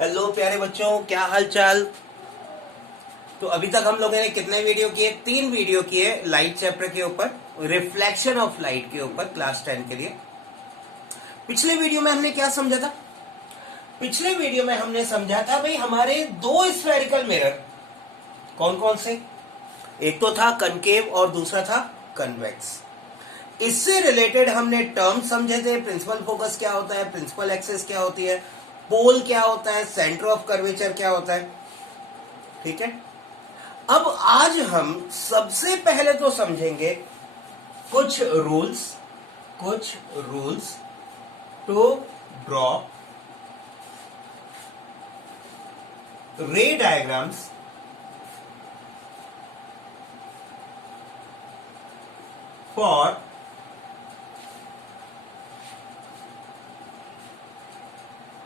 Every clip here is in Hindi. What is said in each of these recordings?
हेलो प्यारे बच्चों, क्या हाल चाल। तो अभी तक हम लोगों ने कितने वीडियो किए? 3 वीडियो किए लाइट चैप्टर के ऊपर, रिफ्लेक्शन ऑफ लाइट के ऊपर, क्लास 10 के लिए। पिछले वीडियो में हमने क्या समझा था? पिछले वीडियो में हमने समझा था भाई हमारे 2 स्फेरिकल मिरर कौन कौन से, एक तो था कनकेव और दूसरा था कन्वेक्स। इससे रिलेटेड हमने टर्म समझे थे। प्रिंसिपल फोकस क्या होता है, प्रिंसिपल एक्सिस क्या होती है, पोल क्या होता है, सेंटर ऑफ कर्वेचर क्या होता है। ठीक है, अब आज हम सबसे पहले तो समझेंगे कुछ rules to draw ray diagrams for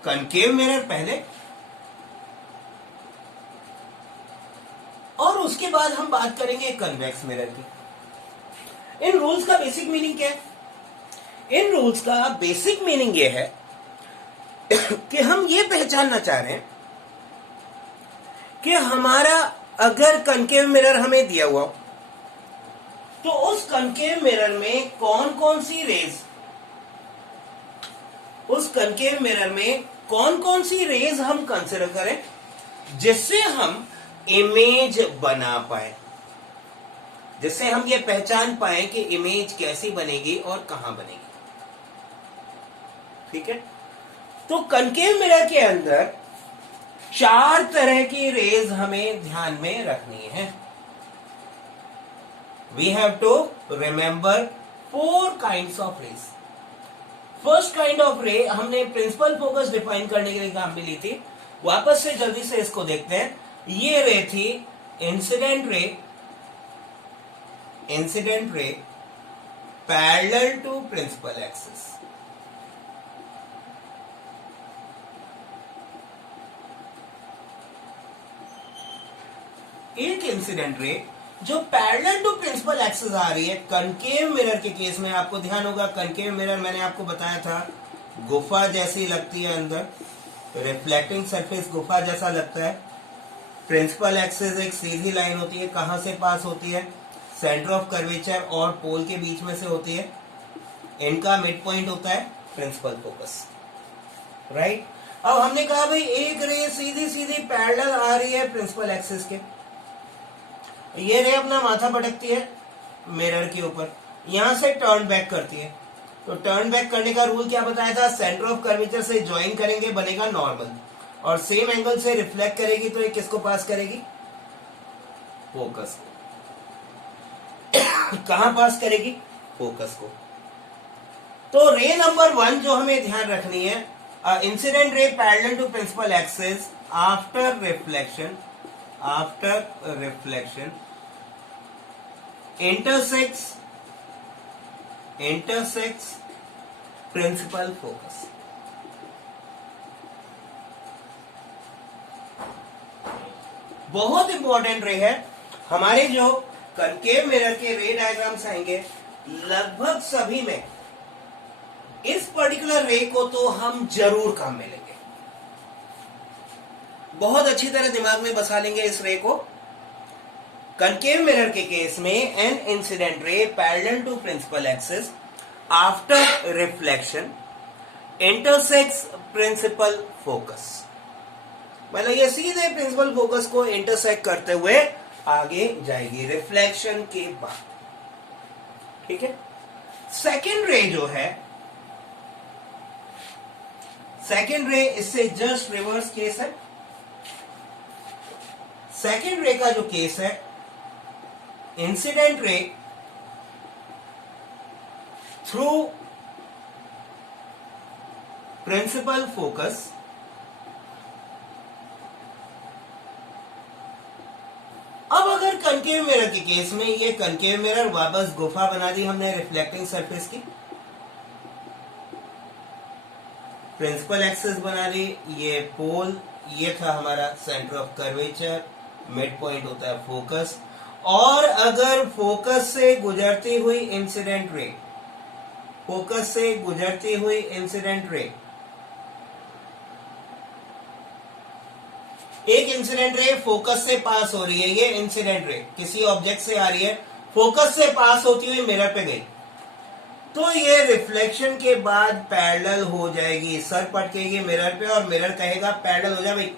concave mirror पहले, और उसके बाद हम बात करेंगे कन्वेक्स मिरर की। इन रूल्स का बेसिक मीनिंग क्या है? इन रूल्स का बेसिक मीनिंग यह है कि हम ये पहचानना चाह रहे हैं कि हमारा अगर कनकेव मिरर हमें दिया हुआ तो उस कनकेव मिरर में कौन कौन सी रेज, उस कनकेव मिरर में कौन कौन सी रेज हम कंसिडर करें जिससे हम इमेज बना पाए, जिससे हम ये पहचान पाए कि इमेज कैसी बनेगी और कहां बनेगी। ठीक है, तो कनकेव मिरर के अंदर 4 तरह की रेज हमें ध्यान में रखनी है। We have to remember 4 kinds of rays. First kind of ray हमने प्रिंसिपल फोकस डिफाइन करने के लिए काम भी ली थी। वापस से जल्दी से इसको देखते हैं। ये रे थी incident ray parallel to principal axis. एक इंसिडेंट रे जो पैरेलल टू प्रिंसिपल एक्सिस आ रही है। कनकेव मिरर के केस में आपको ध्यान होगा, कनकेव मिरर मैंने आपको बताया था गुफा जैसी लगती है, अंदर रिफ्लेक्टिंग सरफेस गुफा जैसा लगता है। प्रिंसिपल एक्सिस एक सीधी लाइन होती है, कहां से पास होती है? सेंटर ऑफ कर्वेचर और पोल के बीच में से होती है। इनका मिड पॉइंट होता है प्रिंसिपल फोकस, राइट। अब हमने कहा भाई एक रे सीधी सीधी पैरेलल आ रही है प्रिंसिपल एक्सिस के, ये रे अपना माथा पटकती है मिरर के ऊपर, यहां से टर्न बैक करती है। तो टर्न बैक करने का रूल क्या बताया था? सेंटर ऑफ कर्वेचर से ज्वाइन करेंगे, बनेगा नॉर्मल, और सेम एंगल से रिफ्लेक्ट करेगी तो ये किसको पास करेगी? फोकस को। कहां पास करेगी? फोकस को। तो रे नंबर 1 जो हमें ध्यान रखनी है, incident ray parallel to principal axis after reflection intersects principal focus. बहुत इंपॉर्टेंट रे है। हमारे जो कनकेव मिरर के रे डायग्राम्स आएंगे लगभग सभी में इस पर्टिकुलर रे को तो हम जरूर काम में लेंगे, बहुत अच्छी तरह दिमाग में बसा लेंगे इस रे को। कनकेव मिरर के केस में an incident ray parallel to principal axis after reflection intersects principal focus, मतलब ये सीधे प्रिंसिपल फोकस को इंटरसेक्ट करते हुए आगे जाएगी रिफ्लेक्शन के बाद। ठीक है, सेकेंड रे जो है, सेकेंड रे इससे जस्ट रिवर्स केस है। सेकेंड रे का जो केस है, incident ray through principal focus अब अगर कनकेव मिरर के केस में ये कनकेव मिरर वापस गुफा बना दी हमने रिफ्लेक्टिंग सरफेस की, प्रिंसिपल एक्सिस बना ली, ये पोल, ये था हमारा centre of curvature, mid point होता है फोकस। और अगर फोकस से गुजरती हुई इंसिडेंट रे, फोकस से गुजरती हुई इंसिडेंट रे एक इंसिडेंट रे फोकस से पास हो रही है, ये इंसिडेंट रे किसी ऑब्जेक्ट से आ रही है, फोकस से पास होती हुई मिरर पे गई, तो ये रिफ्लेक्शन के बाद पैरेलल हो जाएगी, सर पटकेगी मिरर पे और मिरर कहेगा पैरेलल हो जा भाई।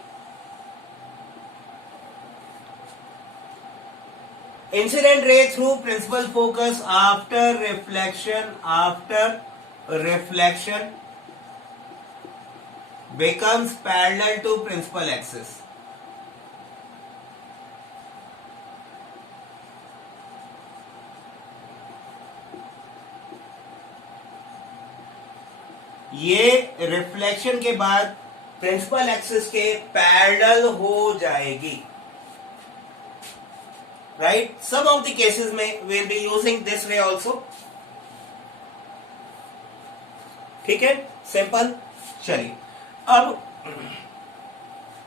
Incident ray through principal focus after reflection becomes parallel to principal axis. ये रिफ्लेक्शन के बाद प्रिंसिपल एक्सिस के पैरेलल हो जाएगी, right. Some of the cases में will be using this ray also, ठीक है, सिंपल। चलिए अब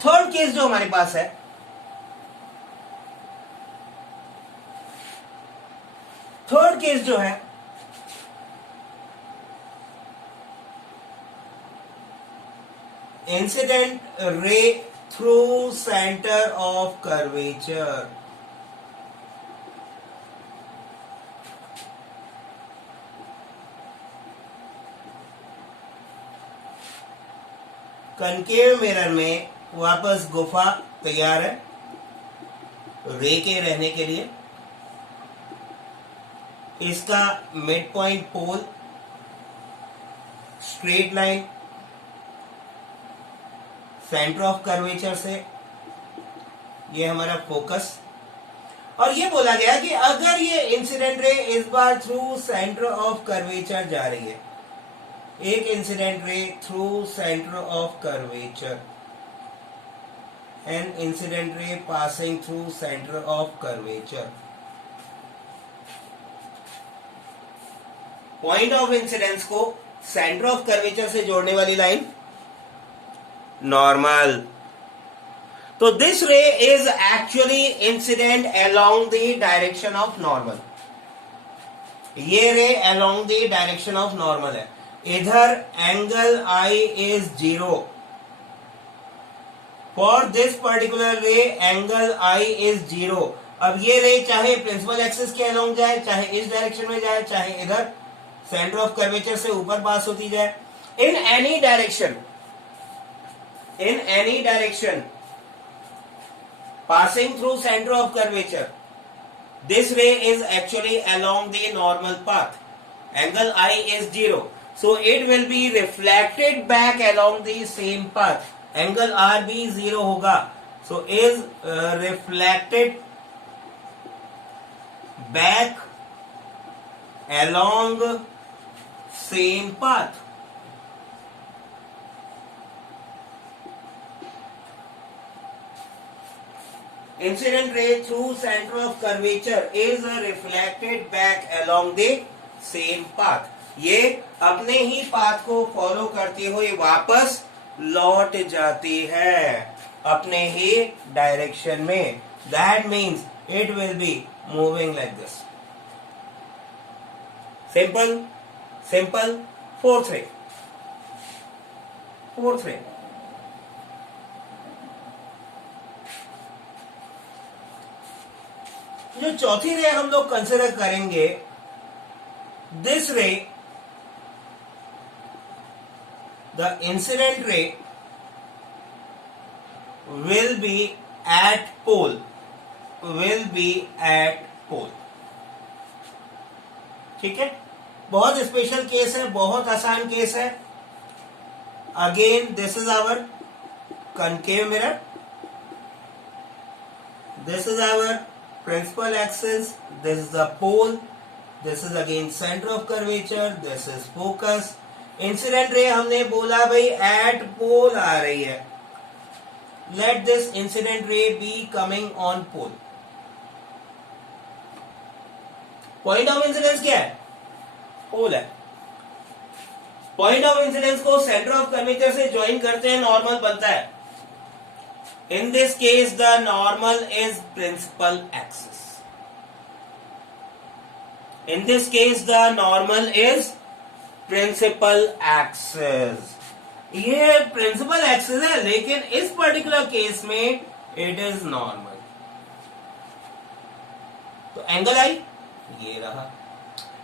थर्ड केस जो हमारे पास है, थर्ड केस जो है incident ray through centre of curvature. Concave mirror में वापस गुफा तैयार है रे के रहने के लिए। इसका mid point pole, straight line centre of curvature से, ये हमारा फोकस। और ये बोला गया कि अगर ये इंसिडेंट रे इस बार थ्रू सेंटर ऑफ कर्वेचर जा रही है, एक incident ray through centre of curvature, N incident रे passing through centre of curvature, point of incidence को सेंटर ऑफ कर्वेचर से जोड़ने वाली लाइन नॉर्मल। तो दिस रे is actually incident along the direction of normal. ये रे along the direction of normal है। इधर angle I is 0। For this particular रे एंगल I इज 0। अब ये रे चाहे प्रिंसिपल एक्सिस के अलोंग जाए, चाहे इस डायरेक्शन में जाए, चाहे इधर सेंटर ऑफ कर्वेचर से ऊपर पास होती जाए, in any direction passing through center of curvature, this ray is actually along the normal path. Angle I is 0, so it will be reflected back along the same path. Angle R भी 0 होगा, so is reflected back along same path. Incident ray through center of curvature is reflected back along the same path. ये अपने ही पाथ को फॉलो करते हुए वापस लौट जाती है अपने ही डायरेक्शन में। That means it will be moving like this. Simple. Fourth ray. जो चौथी रे हम लोग कंसिडर करेंगे, this ray, the incident ray will be at pole, ठीक है। बहुत स्पेशल केस है, बहुत आसान केस है। Again this is our concave mirror, this is our principal axis, this is the pole, this is again center of curvature, this is focus. Incident ray हमने बोला भाई at pole आ रही है। Let this incident ray be coming on pole. Point of incidence क्या है? Pole है। Point of incidence को center of curvature से join करते हैं, normal बनता है। In this case, the normal is principal axis. In this case, the normal is principal axis. ये प्रिंसिपल एक्सिस है, लेकिन इस पर्टिकुलर केस में इट इज नॉर्मल। तो एंगल आई ये रहा,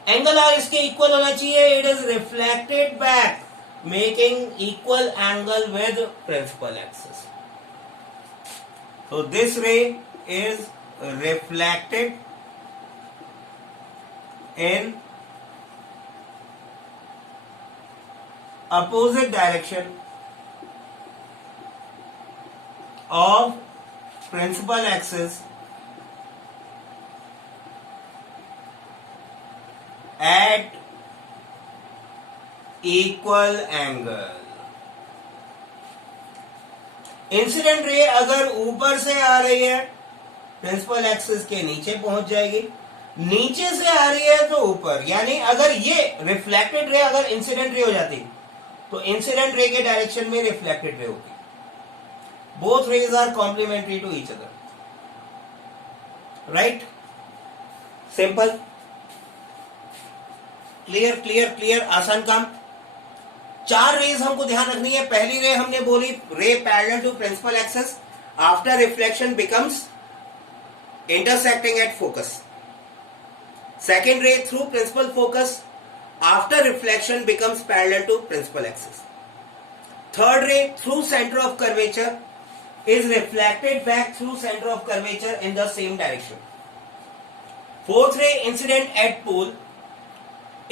एंगल आई इसके इक्वल होना चाहिए। It is reflected back making equal angle with principal axis. So this ray is reflected in opposite direction of principal axis at equal angle। Incident ray अगर ऊपर से आ रही है प्रिंसिपल एक्सिस के नीचे पहुंच जाएगी, नीचे से आ रही है तो ऊपर। यानी अगर ये रिफ्लेक्टेड रे अगर इंसिडेंट रे हो जाती तो इंसिडेंट रे के डायरेक्शन में रिफ्लेक्टेड रे होती। Both rays are complementary to each other, right? Simple, clear clear clear, आसान काम। 4 रेज हमको ध्यान रखनी है। पहली रे हमने बोली ray parallel to principal axis after reflection becomes intersecting at focus. Second ray through principal focus after reflection becomes parallel to principal axis. Third ray through centre of curvature is reflected back through centre of curvature in the same direction. Fourth ray incident at pole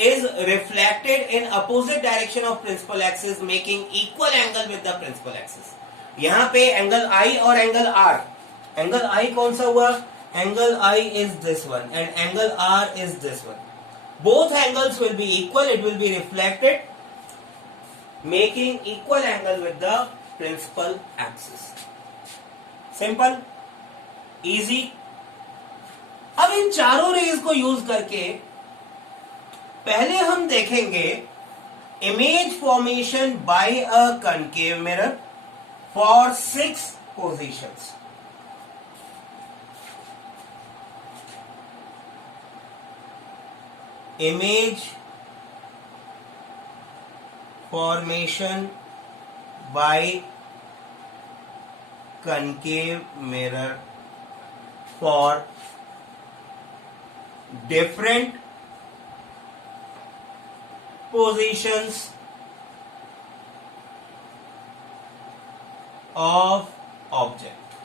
is reflected in opposite direction of principal axis making equal angle with the principal axis। यहां पे एंगल I और एंगल R, एंगल I कौन सा हुआ? Angle I is this one and angle R is this one। both angles will be equal, it will be reflected making equal angle with the principal axis। Simple, easy. अब इन चारों रेज को यूज करके पहले हम देखेंगे image formation by a concave mirror for 6 positions. Image formation by concave mirror for different positions of object।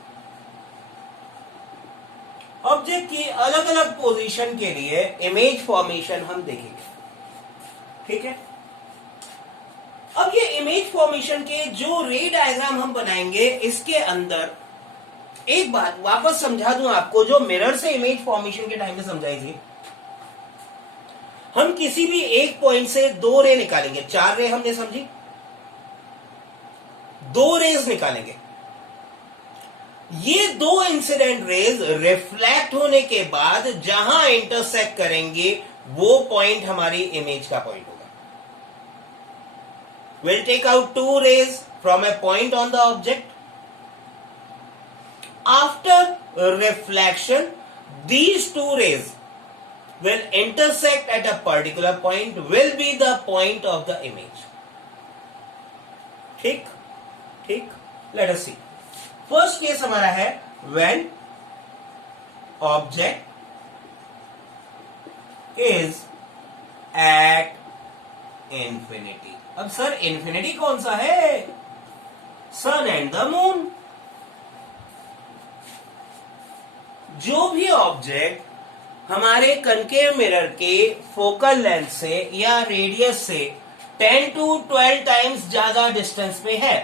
Object की अलग अलग पोजीशन के लिए इमेज फॉर्मेशन हम देखेंगे, ठीक है? अब ये इमेज फॉर्मेशन के जो रे डायग्राम हम बनाएंगे, इसके अंदर एक बात वापस समझा दूं आपको, जो मिरर से इमेज फॉर्मेशन के टाइम में समझाई थी। हम किसी भी एक पॉइंट से 2 रे निकालेंगे। 4 रे हमने समझी, 2 रेज निकालेंगे। ये 2 इंसिडेंट रेज रिफ्लेक्ट होने के बाद जहां इंटरसेक्ट करेंगे वो पॉइंट हमारी इमेज का पॉइंट होगा। Will take out 2 rays from a point on the object. After reflection these 2 rays will intersect at a particular point, will be the point of the image। ठीक ठीक, let us see। First case हमारा है when object is at infinity। अब सर इंफिनिटी कौन सा है? सन एंड द मून। जो भी ऑब्जेक्ट हमारे कनकेव मिरर के फोकल लेंथ से या रेडियस से 10 to 12 टाइम्स ज्यादा डिस्टेंस पे है,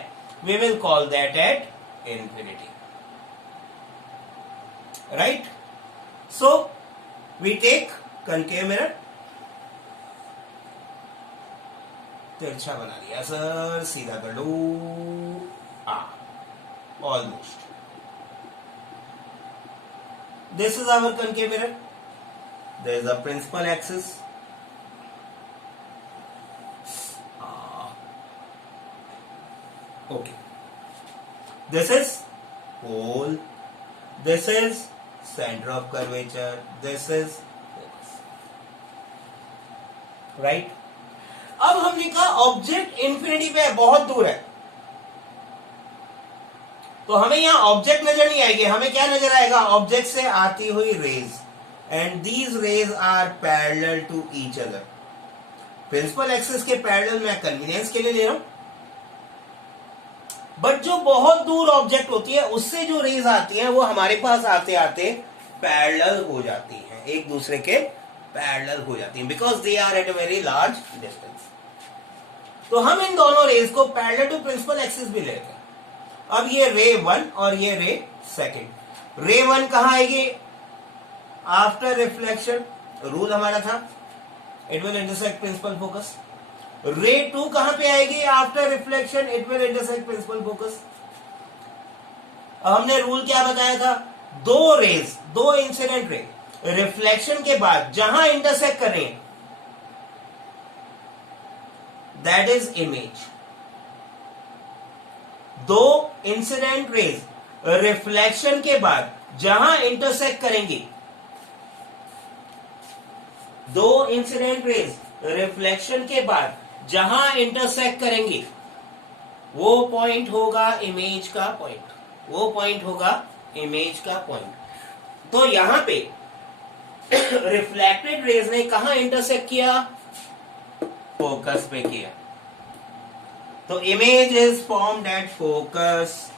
we will call that at infinity, right? So we take concave mirror, तिरछा बना लिया सर, सीधा कर लो, almost। This is our concave mirror, there is a principal axis, okay, this is pole, this is center of curvature, this is right। अब हमने कहा ऑब्जेक्ट इंफिनिटी पे है, बहुत दूर है, तो हमें यहां ऑब्जेक्ट नजर नहीं आएगी, हमें क्या नजर आएगा, ऑब्जेक्ट से आती हुई rays, and these rays are parallel to each other. Principal axis के पैरेलल मैं कन्वीनियंस के लिए ले रहा हूं, बट जो बहुत दूर ऑब्जेक्ट होती है उससे जो रेज आती है वो हमारे पास आते आते पैरेलल हो जाती हैं, एक दूसरे के पैरेलल हो जाती हैं, because they are at a very large distance. तो हम इन दोनों रेज को पैरेलल टू प्रिंसिपल एक्सिस भी लेते हैं। अब ये रे 1 और ये रे सेकंड। रे 1 कहां आएगी, आफ्टर रिफ्लेक्शन, रूल हमारा था it will intersect principal focus. Ray 2 कहां पे आएगी, after reflection, it will intersect principal focus. हमने रूल क्या बताया था, दो रेज, दो इंसिडेंट रे रिफ्लेक्शन के बाद जहां इंटरसेक्ट करें दैट इज इमेज। दो इंसिडेंट रेज रिफ्लेक्शन के बाद जहां इंटरसेक्ट करेंगे, दो इंसिडेंट रेज रिफ्लेक्शन के बाद जहां इंटरसेक्ट करेंगे वो पॉइंट होगा इमेज का पॉइंट, वो पॉइंट होगा इमेज का पॉइंट। तो यहां पे रिफ्लेक्टेड रेज ने कहां इंटरसेक्ट किया, फोकस पे किया, तो image is formed at focus.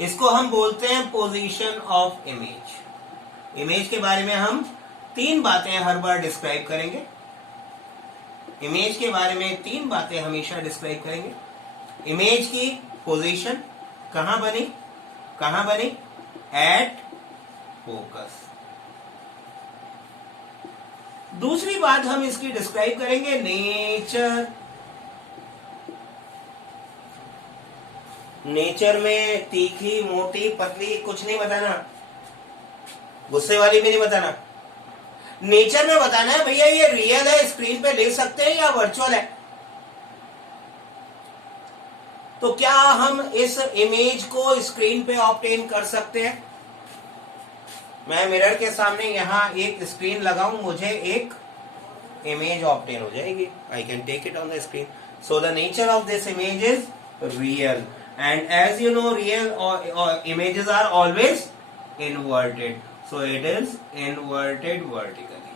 इसको हम बोलते हैं पोजीशन ऑफ इमेज। इमेज के बारे में हम 3 बातें हर बार डिस्क्राइब करेंगे, इमेज के बारे में 3 बातें हमेशा डिस्क्राइब करेंगे। इमेज की पोजीशन कहां बनी, एट फोकस। दूसरी बात हम इसकी डिस्क्राइब करेंगे नेचर। नेचर में तीखी, मोटी, पतली कुछ नहीं बताना, गुस्से वाली भी नहीं बताना। नेचर में बताना है भैया ये रियल है, स्क्रीन पे ले सकते हैं, या वर्चुअल है। तो क्या हम इस इमेज को स्क्रीन पे ऑब्टेन कर सकते हैं? मैं मिरर के सामने यहां एक स्क्रीन लगाऊं, मुझे एक इमेज ऑब्टेन हो जाएगी, I can take it on the screen. So the nature of this image is real, and as you know real or images are always inverted, so it is inverted vertically.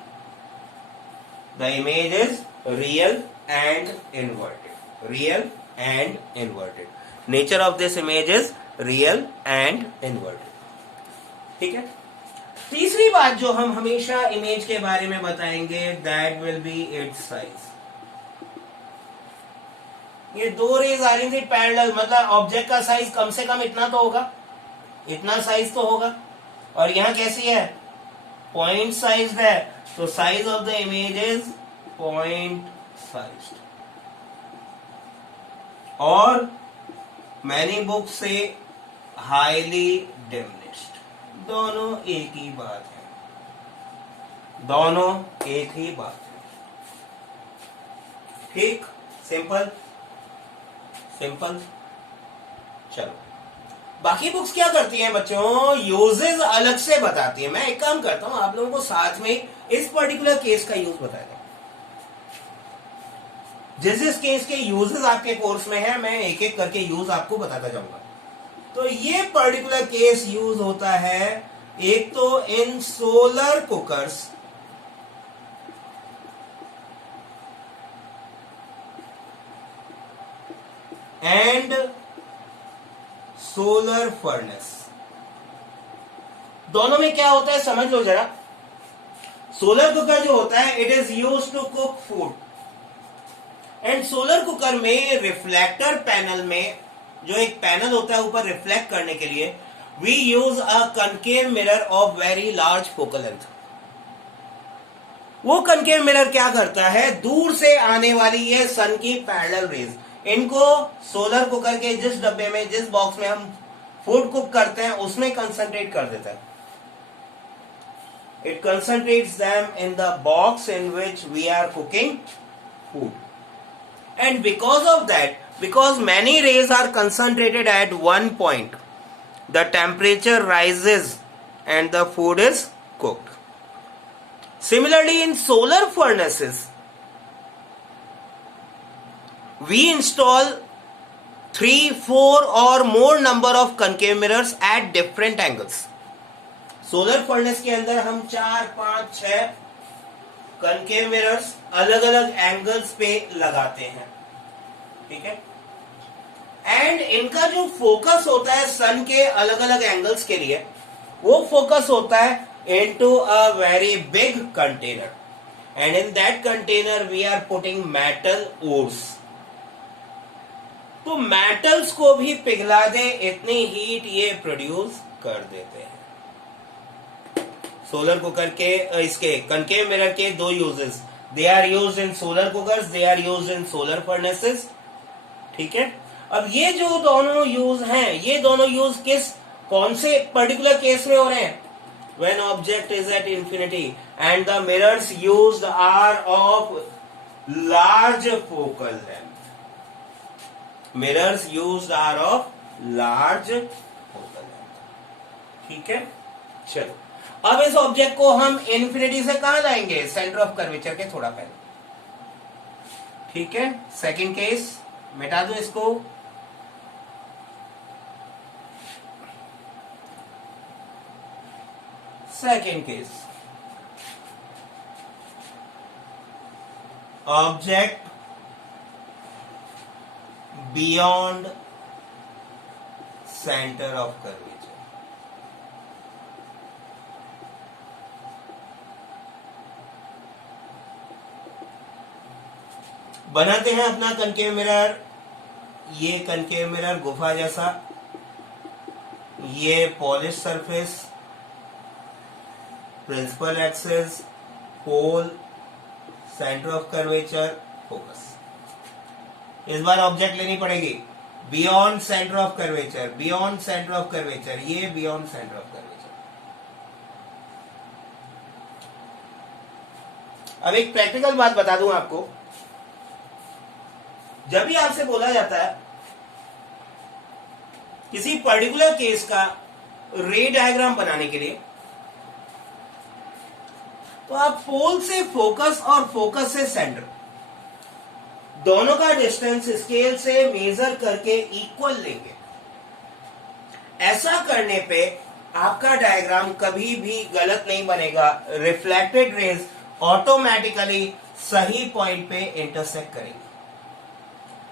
The image is real and inverted. Nature of this image is real and inverted. ठीक है। तीसरी बात जो हम हमेशा इमेज के बारे में बताएंगे that will be its size. ये दो रेज आ रही थी पैरेलल, मतलब ऑब्जेक्ट का साइज कम से कम इतना तो होगा, इतना साइज तो होगा, और यहां कैसी है, पॉइंट साइज है, तो size of the image is point size. और मैनी बुक से हाईली डिमिनिश्ड, दोनों एक ही बात है, दोनों एक ही बात है। ठीक, सिंपल। चलो, बाकी बुक्स क्या करती हैं बच्चों, यूजेस अलग से बताती हैं। मैं एक काम करता हूं, आप लोगों को साथ में इस पर्टिकुलर केस का यूज बताएगा। जिस केस के यूजेस आपके कोर्स में है, मैं एक एक करके यूज आपको बताता जाऊंगा। तो ये पर्टिकुलर केस यूज होता है एक तो in solar cookers and solar furnace. दोनों में क्या होता है समझ लो जरा। सोलर कुकर जो होता है it is used to cook food, and solar cooker में रिफ्लेक्टर पैनल में जो एक पैनल होता है ऊपर रिफ्लेक्ट करने के लिए, we use a concave mirror of very large focal length. वो कनकेव मिरर क्या करता है, दूर से आने वाली ये सन की पैरेलल रेज, इनको सोलर कुकर के जिस डब्बे में, जिस बॉक्स में हम फूड कुक करते हैं उसमें कंसंट्रेट कर देता है। It concentrates them in the box in which we are cooking food, and because of that, because many rays are concentrated at one point, the temperature rises and the food is cooked. Similarly, in solar furnaces, we install 3, 4 or more number of concave mirrors at different angles. Solar furnace के अंदर हम 4, 5, 6 concave mirrors अलग अलग एंगल्स पे लगाते हैं, ठीक है। एंड इनका जो फोकस होता है सन के अलग अलग एंगल्स के लिए, वो फोकस होता है into a very big container, and in that container we are putting metal ores. तो मेटल्स को भी पिघला दे इतनी हीट ये प्रोड्यूस कर देते हैं। सोलर कुकर के इसके कनकेव मिरर के दो uses, they are used in solar cookers, they are used in solar furnaces, ठीक है। अब ये जो दोनों यूज हैं, ये दोनों यूज कौन से पर्टिकुलर केस में हो रहे हैं? When object is at infinity and the mirrors used are of large focal length. Mirrors used are of large focal length. ठीक है, चलो अब इस ऑब्जेक्ट को हम इन्फिनिटी से कहां लाएंगे? सेंटर ऑफ कर्वेचर के थोड़ा पहले, ठीक है। सेकंड केस मिटा दो इसको। Second case, object beyond center of curvature. बनाते हैं अपना कनकेव मिरर। ये कनकेव मिरर गुफा जैसा, ये polish surface, principal axis, pole, centre of curvature, focus. इस बार ऑब्जेक्ट लेनी पड़ेगी beyond centre of curvature, beyond centre of curvature, ये बियॉन्ड सेंटर ऑफ कर्वेचर। अब एक प्रैक्टिकल बात बता दूं आपको, जब भी आपसे बोला जाता है किसी पर्टिकुलर केस का रे डायग्राम बनाने के लिए, तो आप पोल से फोकस और फोकस से सेंटर दोनों का डिस्टेंस स्केल से मेजर करके इक्वल लेंगे। ऐसा करने पे आपका डायग्राम कभी भी गलत नहीं बनेगा। रिफ्लेक्टेड रेज ऑटोमेटिकली सही पॉइंट पे इंटरसेक्ट करेंगे।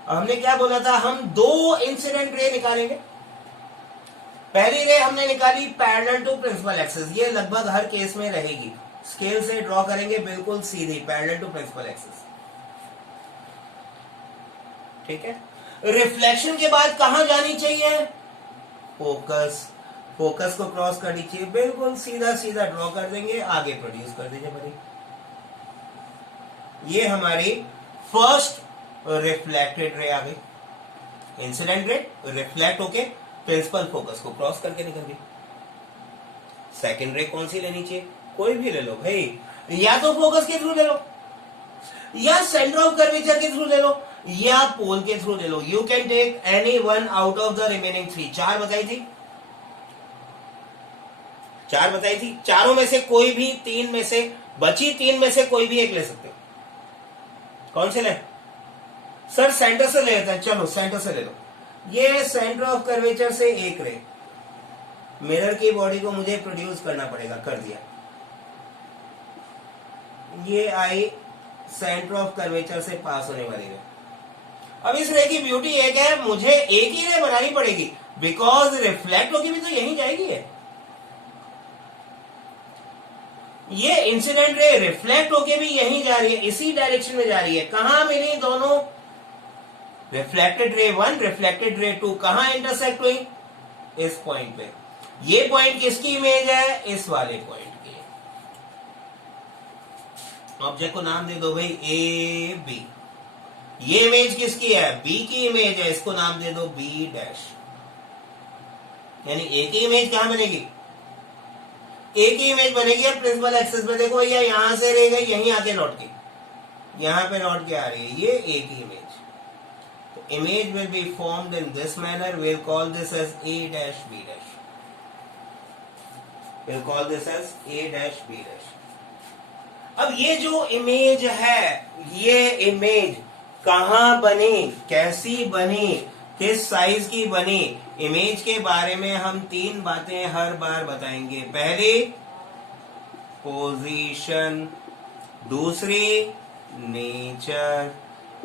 हमने क्या बोला था? हम दो इंसिडेंट रे निकालेंगे। पहली रे हमने निकाली पैरेलल टू प्रिंसिपल एक्सिस, ये लगभग हर केस में रहेगी। स्केल से ड्रॉ करेंगे बिल्कुल सीधी, पैरेलल टू प्रिंसिपल एक्सिस, ठीक है। रिफ्लेक्शन के बाद कहां जानी चाहिए? फोकस। फोकस को क्रॉस करनी चाहिए, बिल्कुल सीधा सीधा ड्रॉ कर देंगे, आगे प्रोड्यूस कर दीजिए भाई। ये हमारी फर्स्ट रिफ्लेक्टेड रे आ गई। इंसिडेंट रे रिफ्लेक्ट होके प्रिंसिपल फोकस को क्रॉस करके निकल गई। सेकेंड रे कौन सी लेनी चाहिए? कोई भी ले लो भाई, या तो फोकस के थ्रू ले लो, या सेंटर ऑफ कर्वेचर के थ्रू ले लो, या पोल के थ्रू ले लो। You can take any one out of the remaining 3। चार बताई थी, चारों में से कोई भी तीन में से, बची तीन में से कोई भी एक ले सकते हो। कौन से ले? सर सेंटर से ले लेते हैं, चलो सेंटर से ले लो। ये सेंटर ऑफ कर्वेचर से एक रे मिरर की बॉडी को मुझे प्रोड्यूस करना पड़ेगा, कर दिया। ये आई सेंटर ऑफ कर्वेचर से पास होने वाली रे। अब इस रे की ब्यूटी एक है, मुझे एक ही रे बनानी पड़ेगी, बिकॉज रिफ्लेक्ट होगी भी तो यहीं जाएगी है। ये इंसिडेंट रे रिफ्लेक्ट होके भी यहीं जा रही है, इसी डायरेक्शन में जा रही है। कहां मिली दोनों? रिफ्लेक्टेड रे 1, रिफ्लेक्टेड रे 2 कहां इंटरसेक्ट हुई? इस पॉइंट पे। ये पॉइंट किसकी इमेज है? इस वाले पॉइंट की। ऑब्जेक्ट को नाम दे दो भाई ए बी। ये इमेज किसकी है? बी की इमेज है, इसको नाम दे दो बी डैश। यानी ए की इमेज कहां बनेगी? ए की इमेज बनेगी अब प्रिंसिपल एक्सिस में। देखो भैया, यहां से रह गई, यहीं आके लौट की, यहां पे लौट के आ रही है, ये ए की इमेज। तो image will be formed in this manner. Will call this as A dash B dash. We'll call this as A dash B dash. अब ये जो इमेज है, ये इमेज कहां बनी, कैसी बनी, किस साइज की बनी। इमेज के बारे में हम 3 बातें हर बार बताएंगे। पहली पोजीशन, दूसरी नेचर,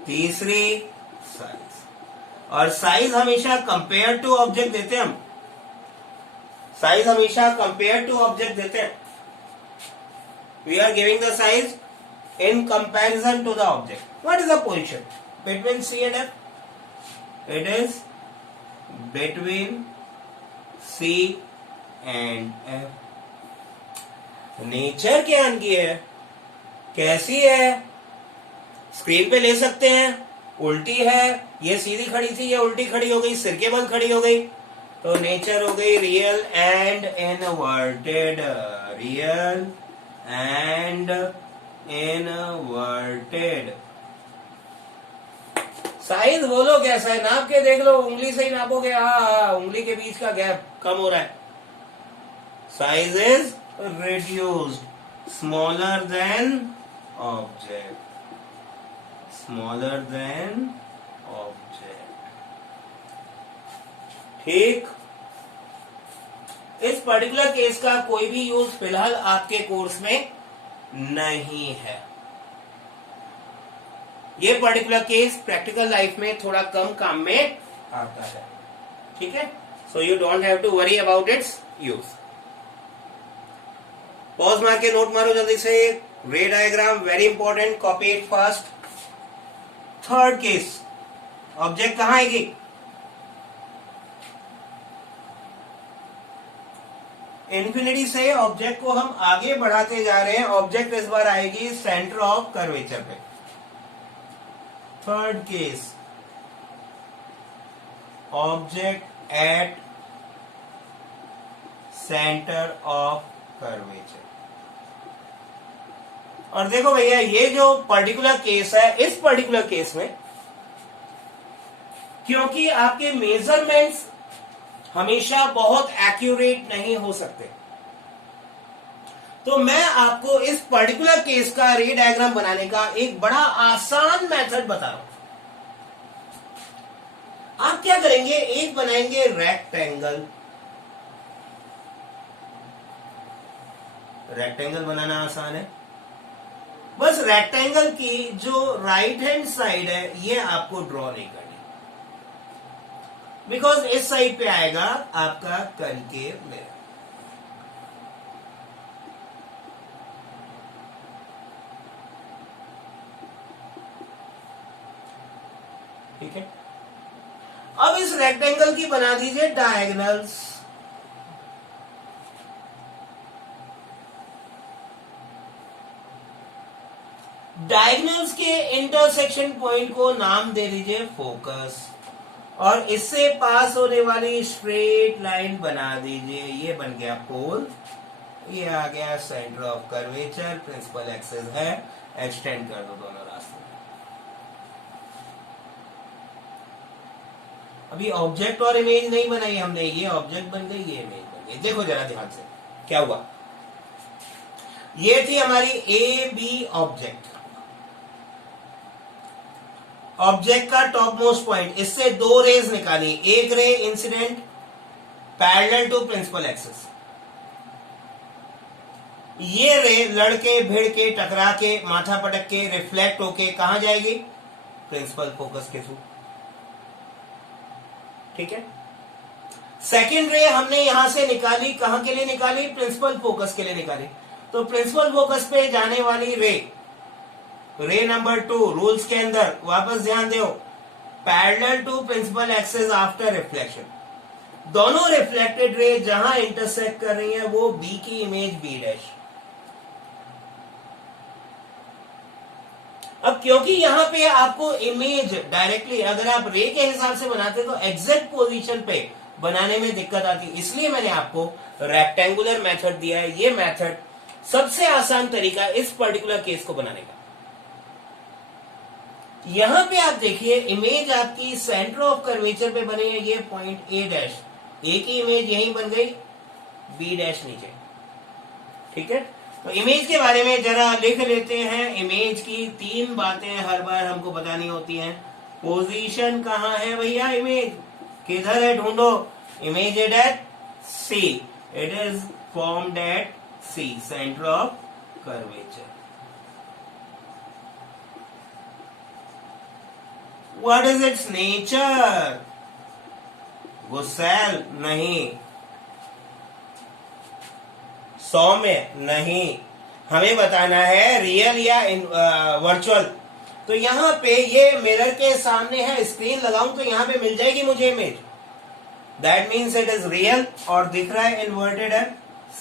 तीसरी साइज। और साइज हमेशा कंपेयर टू ऑब्जेक्ट देते हैं हम, साइज हमेशा कंपेयर टू ऑब्जेक्ट देते हैं। We are giving the size in comparison to the object. What is the position between C and F? It is between C and F. Nature क्या की है, कैसी है, स्क्रीन पे ले सकते हैं। उल्टी है, ये सीधी खड़ी थी, ये उल्टी खड़ी हो गई, सिर के बल खड़ी हो गई, तो नेचर हो गई real and inverted, real and inverted. Size बोलो कैसा है, नाप के देख लो, उंगली से ही नापोगे, उंगली के बीच का गैप कम हो रहा है। Size is reduced, smaller than object, smaller than object. ठीक, इस पर्टिकुलर केस का कोई भी यूज फिलहाल आपके कोर्स में नहीं है। ये पर्टिकुलर केस प्रैक्टिकल लाइफ में थोड़ा कम काम में आता है। ठीक है, so you don't have to worry about its use. Pause मार के नोट मारो जल्दी से। Ray diagram very important, copy it fast. Third case, object कहां आएगी, इन्फिनिटी से ऑब्जेक्ट को हम आगे बढ़ाते जा रहे हैं। ऑब्जेक्ट इस बार आएगी सेंटर ऑफ कर्वेचर पे। Third case, object at centre of curvature. और देखो भैया, ये जो पर्टिकुलर केस है, इस पर्टिकुलर केस में क्योंकि आपके मेजरमेंट्स हमेशा बहुत एक्यूरेट नहीं हो सकते, तो मैं आपको इस पर्टिकुलर केस का रे डायग्राम बनाने का एक बड़ा आसान मेथड बता रहा हूं। आप क्या करेंगे, एक बनाएंगे रेक्टेंगल। रेक्टेंगल बनाना आसान है, बस रेक्टेंगल की जो राइट हैंड साइड है ये आपको ड्रॉ नहीं करनी, बिकॉज इस साइड पे आएगा आपका कनकेव मिरर। ठीक है, अब इस रेक्टेंगल की बना दीजिए डायगोनल्स। डायगोनल्स के इंटरसेक्शन पॉइंट को नाम दे दीजिए फोकस, और इससे पास होने वाली स्ट्रेट लाइन बना दीजिए। ये बन गया पोल, ये आ गया centre of curvature, principal axis है, एक्सटेंड कर दो दोनों रास्ते। अभी ऑब्जेक्ट और इमेज नहीं बनाई हमने, ये ऑब्जेक्ट बन गई, ये इमेज बन गई। देखो जरा ध्यान से क्या हुआ, ये थी हमारी ए बी ऑब्जेक्ट। ऑब्जेक्ट का टॉप मोस्ट पॉइंट, इससे 2 रेज निकाली, एक ray incident parallel to principal axis. ये रे लड़के भिड़ के टकरा के माथा पटक के रिफ्लेक्ट होके कहां जाएगी, प्रिंसिपल फोकस के थ्रू। ठीक है, सेकेंड रे हमने यहां से निकाली, कहां के लिए निकाली, प्रिंसिपल फोकस के लिए निकाली। तो प्रिंसिपल फोकस पे जाने वाली रे नंबर 2 रूल्स के अंदर वापस ध्यान दो, parallel to principal axis after reflection. दोनों रिफ्लेक्टेड रे जहां इंटरसेक्ट कर रही है वो बी की इमेज बी डैश। अब क्योंकि यहां पे आपको इमेज डायरेक्टली अगर आप रे के हिसाब से बनाते तो एग्जैक्ट पोजीशन पे बनाने में दिक्कत आती, इसलिए मैंने आपको रेक्टेंगुलर मेथड दिया है। ये मेथड सबसे आसान तरीका इस पर्टिकुलर केस को बनाने का। यहां पे आप देखिए इमेज आपकी सेंटर ऑफ कर्वेचर पे बनी है, ये पॉइंट ए डैश, ए की इमेज यहीं बन गई, बी डैश नीचे। ठीक है, तो इमेज के बारे में जरा लिख लेते हैं। इमेज की 3 बातें हर बार हमको बतानी होती हैं। पोजीशन कहाँ है भैया, इमेज किधर है, ढूंढो। Image is at C, it is formed at C, centre of curvature. What is its nature? गुस्सैल नहीं, सौम्य नहीं, हमें बताना है रियल या वर्चुअल। तो यहां पे ये मिरर के सामने है, स्क्रीन लगाऊं तो यहां पे मिल जाएगी मुझे image. That means it is real, और दिख रहा है इन्वर्टेड है,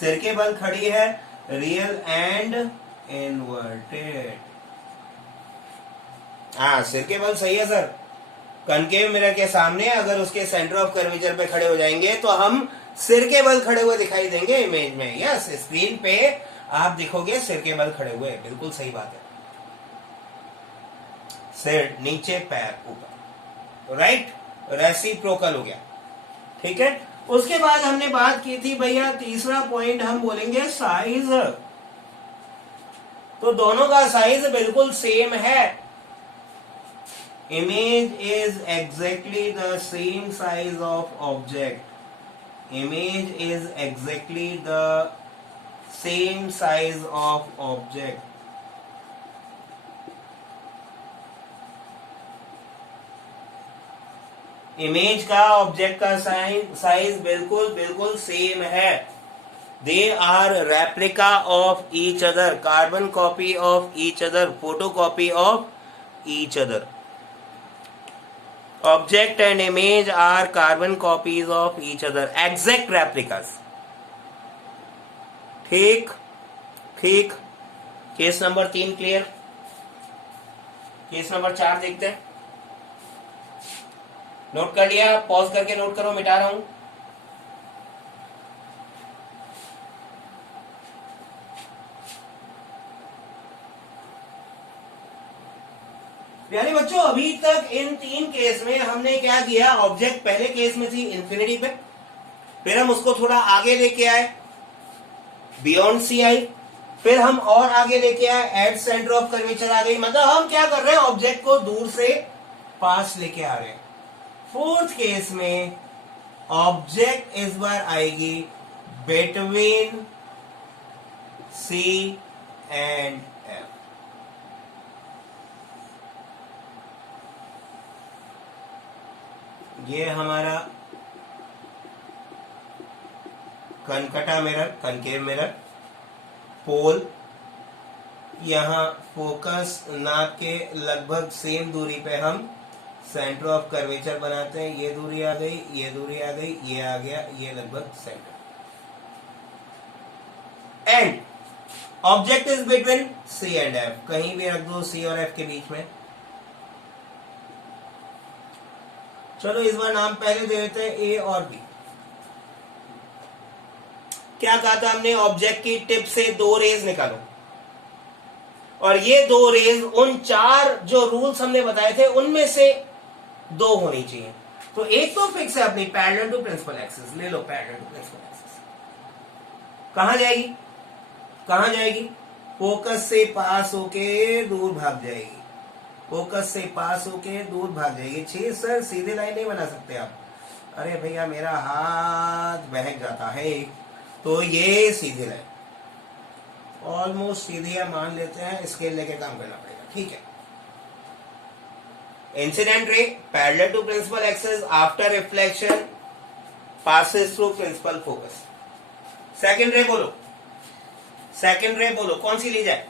सिर के बल खड़ी है, रियल एंड इन्वर्टेड। हाँ, सिर के बल सही है सर। कनकेव मिरर के सामने अगर उसके सेंटर ऑफ कर्वेचर पे खड़े हो जाएंगे तो हम सिर के बल खड़े हुए दिखाई देंगे इमेज में। यस, स्क्रीन पे आप दिखोगे सिर के बल खड़े हुए, बिल्कुल सही बात है। सिर नीचे, पैर ऊपर, राइट, रेसिप्रोकल हो गया। ठीक है, उसके बाद हमने बात की थी भैया, तीसरा पॉइंट हम बोलेंगे साइज। तो दोनों का साइज बिल्कुल सेम है। Image is exactly the same size of object. Image is exactly the same size of object. Image का ऑब्जेक्ट का साइज बिल्कुल बिल्कुल सेम है। They are replica of each other, carbon copy of each other, photo copy of each other. Object and image are carbon copies of each other, exact replicas. ठीक ठीक, case number 3 clear. Case number 4 देखते हैं। नोट कर लिया? पॉज करके नोट करो, मिटा रहा हूं। यानी बच्चों अभी तक इन 3 केस में हमने क्या किया, ऑब्जेक्ट पहले केस में थी इंफिनिटी पे, फिर हम उसको थोड़ा आगे लेके आए बियॉन्ड सी आई, फिर हम और आगे लेके आए एट सेंटर ऑफ कर्वेचर आ गई। मतलब हम क्या कर रहे हैं, ऑब्जेक्ट को दूर से पास लेके आ रहे हैं। 4th केस में ऑब्जेक्ट इस बार आएगी बिटवीन सी एंड एफ। ये हमारा कनकटा मिरर, कनकेव मिरर, पोल, यहां फोकस नाक के लगभग सेम दूरी पे हम सेंटर ऑफ कर्वेचर बनाते हैं। ये दूरी आ गई, ये दूरी आ गई, ये आ गया, ये लगभग centre. And object is between C and F, कहीं भी रख दो सी और एफ के बीच में। चलो इस बार नाम पहले दे देते हैं ए और बी। क्या कहा था हमने, ऑब्जेक्ट की टिप से 2 रेज निकालो, और ये 2 रेज उन 4 जो रूल्स हमने बताए थे उनमें से 2 होनी चाहिए। तो एक तो फिक्स है अपनी पैरेलल टू प्रिंसिपल एक्सिस, ले लो पैरेलल टू प्रिंसिपल एक्सिस। कहां जाएगी, कहां जाएगी, फोकस से पास होके दूर भाग जाएगी, फोकस से पास होके दूर भाग जाएगी। 6 सर सीधे लाइन नहीं बना सकते आप। अरे भैया मेरा हाथ बहक जाता है। तो ये सीधी लाइन ऑलमोस्ट सीधी है, मान लेते हैं, स्केल लेके काम करना पड़ेगा। ठीक है, incident ray parallel to principal axis after reflection passes through principal focus. Second ray बोलो, सेकंड रे बोलो, कौन सी ली जाए?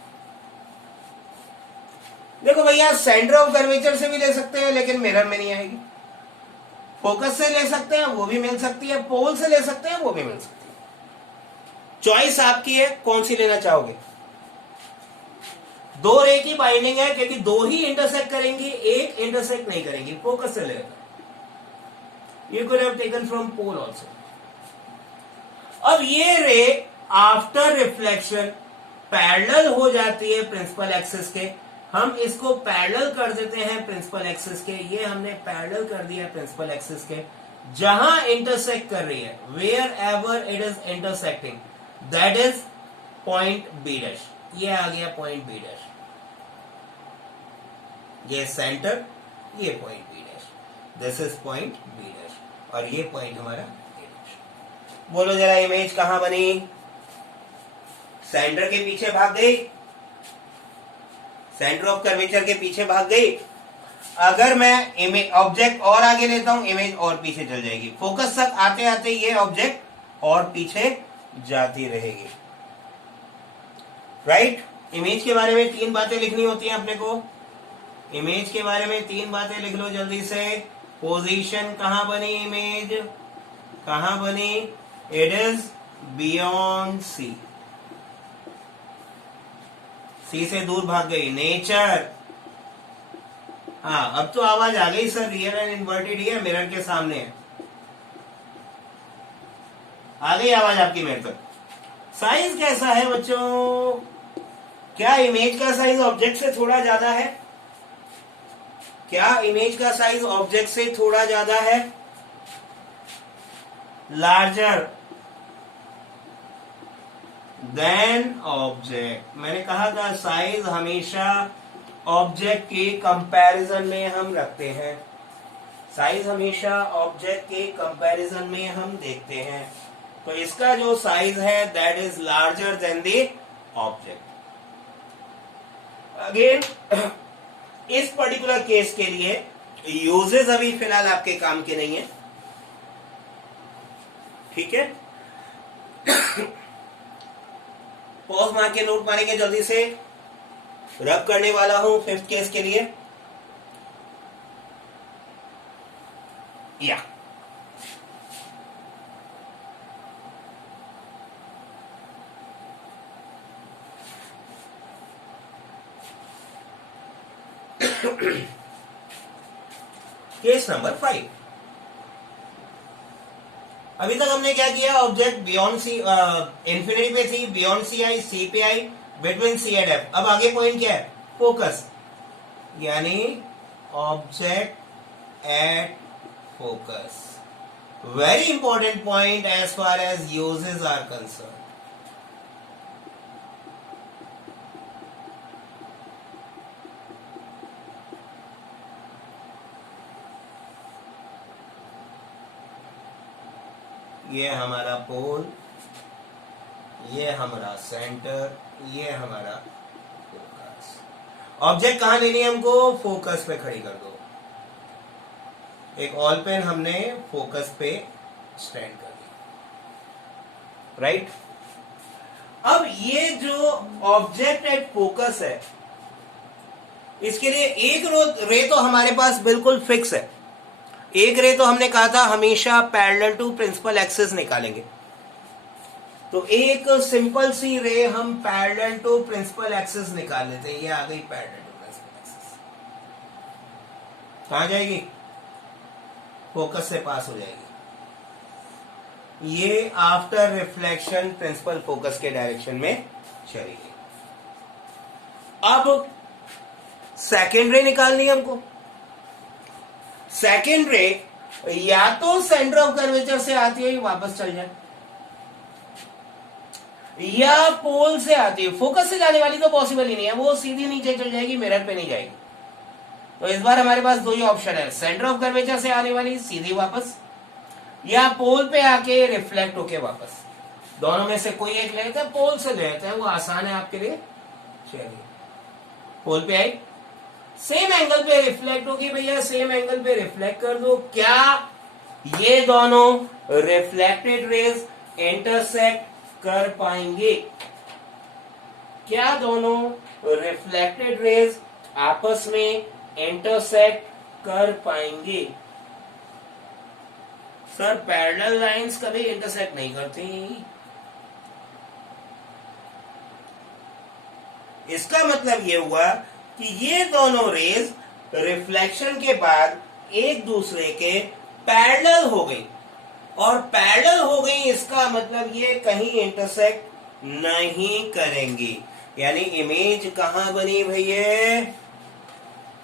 देखो भैया सेंटर ऑफ कर्वेचर से भी ले सकते हैं लेकिन मिरर में नहीं आएगी, फोकस से ले सकते हैं वो भी मिल सकती है, पोल से ले सकते हैं वो भी मिल सकती है। चॉइस आपकी है, कौन सी लेना चाहोगे? 2 रे की बाइंडिंग है क्योंकि 2 ही इंटरसेक्ट करेंगी, एक इंटरसेक्ट नहीं करेंगी, फोकस से लेगा। You could have taken from pole also. अब ये रे आफ्टर रिफ्लेक्शन पैरेलल हो जाती है प्रिंसिपल एक्सिस के, हम इसको पैरेलल कर देते हैं प्रिंसिपल एक्सिस के। ये हमने पैरेलल कर दिया प्रिंसिपल एक्सिस के, जहां इंटरसेक्ट कर रही है, wherever it is intersecting, that is point B dash, ये आ गया पॉइंट बी डैश, ये सेंटर, ये point B dash, this is point B dash, और ये पॉइंट हमारा ए डैश। बोलो जरा इमेज कहां बनी? सेंटर के पीछे भाग गई, सेंटर ऑफ कर्वेचर के पीछे भाग गई। अगर मैं इमेज ऑब्जेक्ट और आगे लेता हूं, इमेज और पीछे चल जाएगी। फोकस तक आते आते ये ऑब्जेक्ट और पीछे जाती रहेगी। राइट? इमेज के बारे में 3 बातें लिखनी होती हैं अपने को। इमेज के बारे में 3 बातें लिख लो जल्दी से। पोजीशन कहां बनी, इमेज कहां बनी? इट इज बियॉन्ड सी, सी से दूर भाग गई। नेचर, हाँ अब तो आवाज आ गई सर, रियल एंड इन्वर्टेड ही है, मिरर के सामने है, आ गई आवाज आपकी मेरे तक। साइज कैसा है बच्चों? क्या इमेज का साइज ऑब्जेक्ट से थोड़ा ज्यादा है? क्या इमेज का साइज ऑब्जेक्ट से थोड़ा ज्यादा है? Larger than object. मैंने कहा था साइज हमेशा ऑब्जेक्ट के कंपैरिजन में हम रखते हैं, साइज हमेशा ऑब्जेक्ट के कंपैरिजन में हम देखते हैं। तो इसका जो साइज है that is larger than the object. Again इस पर्टिकुलर केस के लिए यूजेस अभी फिलहाल आपके काम के नहीं है, ठीक है? पॉज मार के नोट मारेंगे जल्दी से। रब करने वाला हूं 5th केस के लिए। या केस नंबर 5। अभी तक हमने क्या किया? ऑब्जेक्ट बियॉन्ड सी, इंफिनिटी पे थी, बियॉन्ड सी आई, सी पे आई, बिटवीन सी एंड एफ। अब आगे पॉइंट क्या है? फोकस, यानी object at focus. Very important point as far as uses are concern. ये हमारा पोल, ये हमारा सेंटर, ये हमारा फोकस। ऑब्जेक्ट कहां लेनी है हमको? फोकस पे खड़ी कर दो। एक ऑल पेन हमने फोकस पे स्टैंड कर दी, राइट? अब ये जो ऑब्जेक्ट एट फोकस है, इसके लिए एक रे तो हमारे पास बिल्कुल फिक्स है। एक रे तो हमने कहा था हमेशा पैरेलल टू प्रिंसिपल एक्सिस निकालेंगे। तो एक सिंपल सी रे हम पैरेलल टू प्रिंसिपल एक्सिस निकाल लेते हैं। ये आ गई पैरेलल टू प्रिंसिपल एक्सिस। कहां जाएगी? फोकस से पास हो जाएगी। ये आफ्टर रिफ्लेक्शन प्रिंसिपल फोकस के डायरेक्शन में चलेगी। अब सेकेंड रे निकालनी है हमको। सेकेंड रे या तो सेंटर ऑफ कर्वेचर से आती है, वापस चल जाए, या पोल से आती है। फोकस से जाने वाली तो पॉसिबल ही नहीं है, वो सीधी नीचे चल जाएगी, मिरर पे नहीं जाएगी। तो इस बार हमारे पास 2 ही ऑप्शन है, सेंटर ऑफ कर्वेचर से आने वाली सीधी वापस, या पोल पे आके रिफ्लेक्ट होके वापस। दोनों में से कोई एक लेते हैं, पोल से लेते हैं, वो आसान है आपके लिए। चलिए, पोल पे आई, सेम एंगल पे रिफ्लेक्ट होगी भैया, सेम एंगल पे रिफ्लेक्ट कर दो। क्या ये दोनों रिफ्लेक्टेड रेज इंटरसेक्ट कर पाएंगे? क्या दोनों रिफ्लेक्टेड रेज आपस में इंटरसेक्ट कर पाएंगे? सर पैरेलल लाइंस कभी इंटरसेक्ट नहीं करती। इसका मतलब ये हुआ कि ये दोनों रेज रिफ्लेक्शन के बाद एक दूसरे के पैरेलल हो गई, और पैरेलल हो गई इसका मतलब ये कहीं इंटरसेक्ट नहीं करेंगी। यानी इमेज कहां बनी भैया?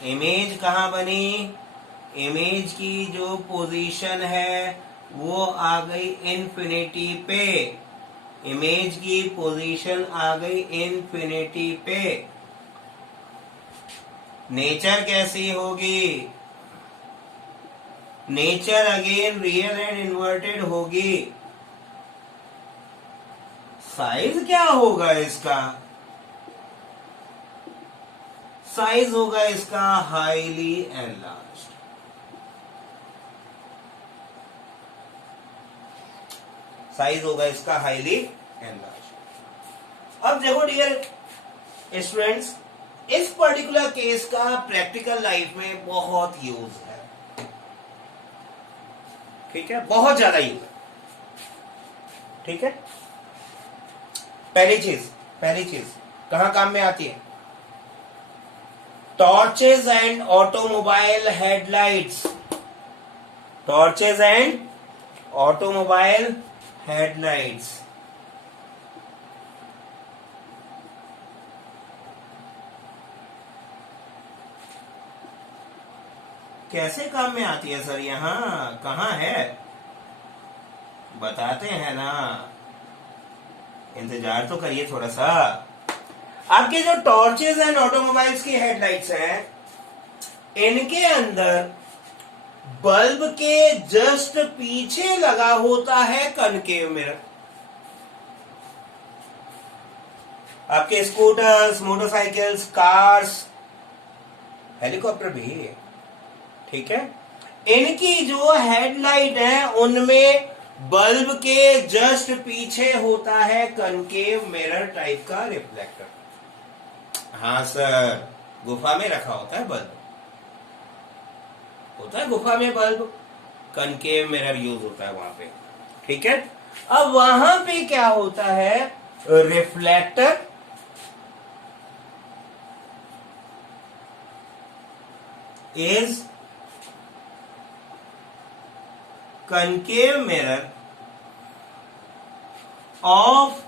इमेज कहां बनी? इमेज की जो पोजीशन है वो आ गई इन्फिनिटी पे, इमेज की पोजीशन आ गई इन्फिनिटी पे। नेचर कैसी होगी? Nature again real and inverted होगी। साइज क्या होगा इसका? साइज होगा इसका हाईली एनलार्ज्ड। साइज होगा इसका हाईली एनलार्ज्ड। अब देखो डियर स्टूडेंट्स, इस पर्टिकुलर केस का प्रैक्टिकल लाइफ में बहुत यूज है। ठीक है, बहुत ज्यादा यूज है। ठीक है, पहली चीज कहां काम में आती है? Torches and automobile headlights. Torches and automobile headlights. कैसे काम में आती है सर? यहां कहां है? बताते हैं ना, इंतजार तो करिए थोड़ा सा। आपके जो टॉर्चेज एंड ऑटोमोबाइल्स की हेडलाइट्स हैं, इनके अंदर बल्ब के जस्ट पीछे लगा होता है कनकेव मिरर। आपके स्कूटर्स, मोटरसाइकिल्स, कार्स, हेलीकॉप्टर भी, ठीक है, इनकी जो हेडलाइट है उनमें बल्ब के जस्ट पीछे होता है कनकेव मिरर टाइप का रिफ्लेक्टर। हाँ सर, गुफा में रखा होता है बल्ब, होता है गुफा में बल्ब, कनकेव मिरर यूज होता है वहां पे। ठीक है, अब वहां पे क्या होता है? Reflector is concave mirror of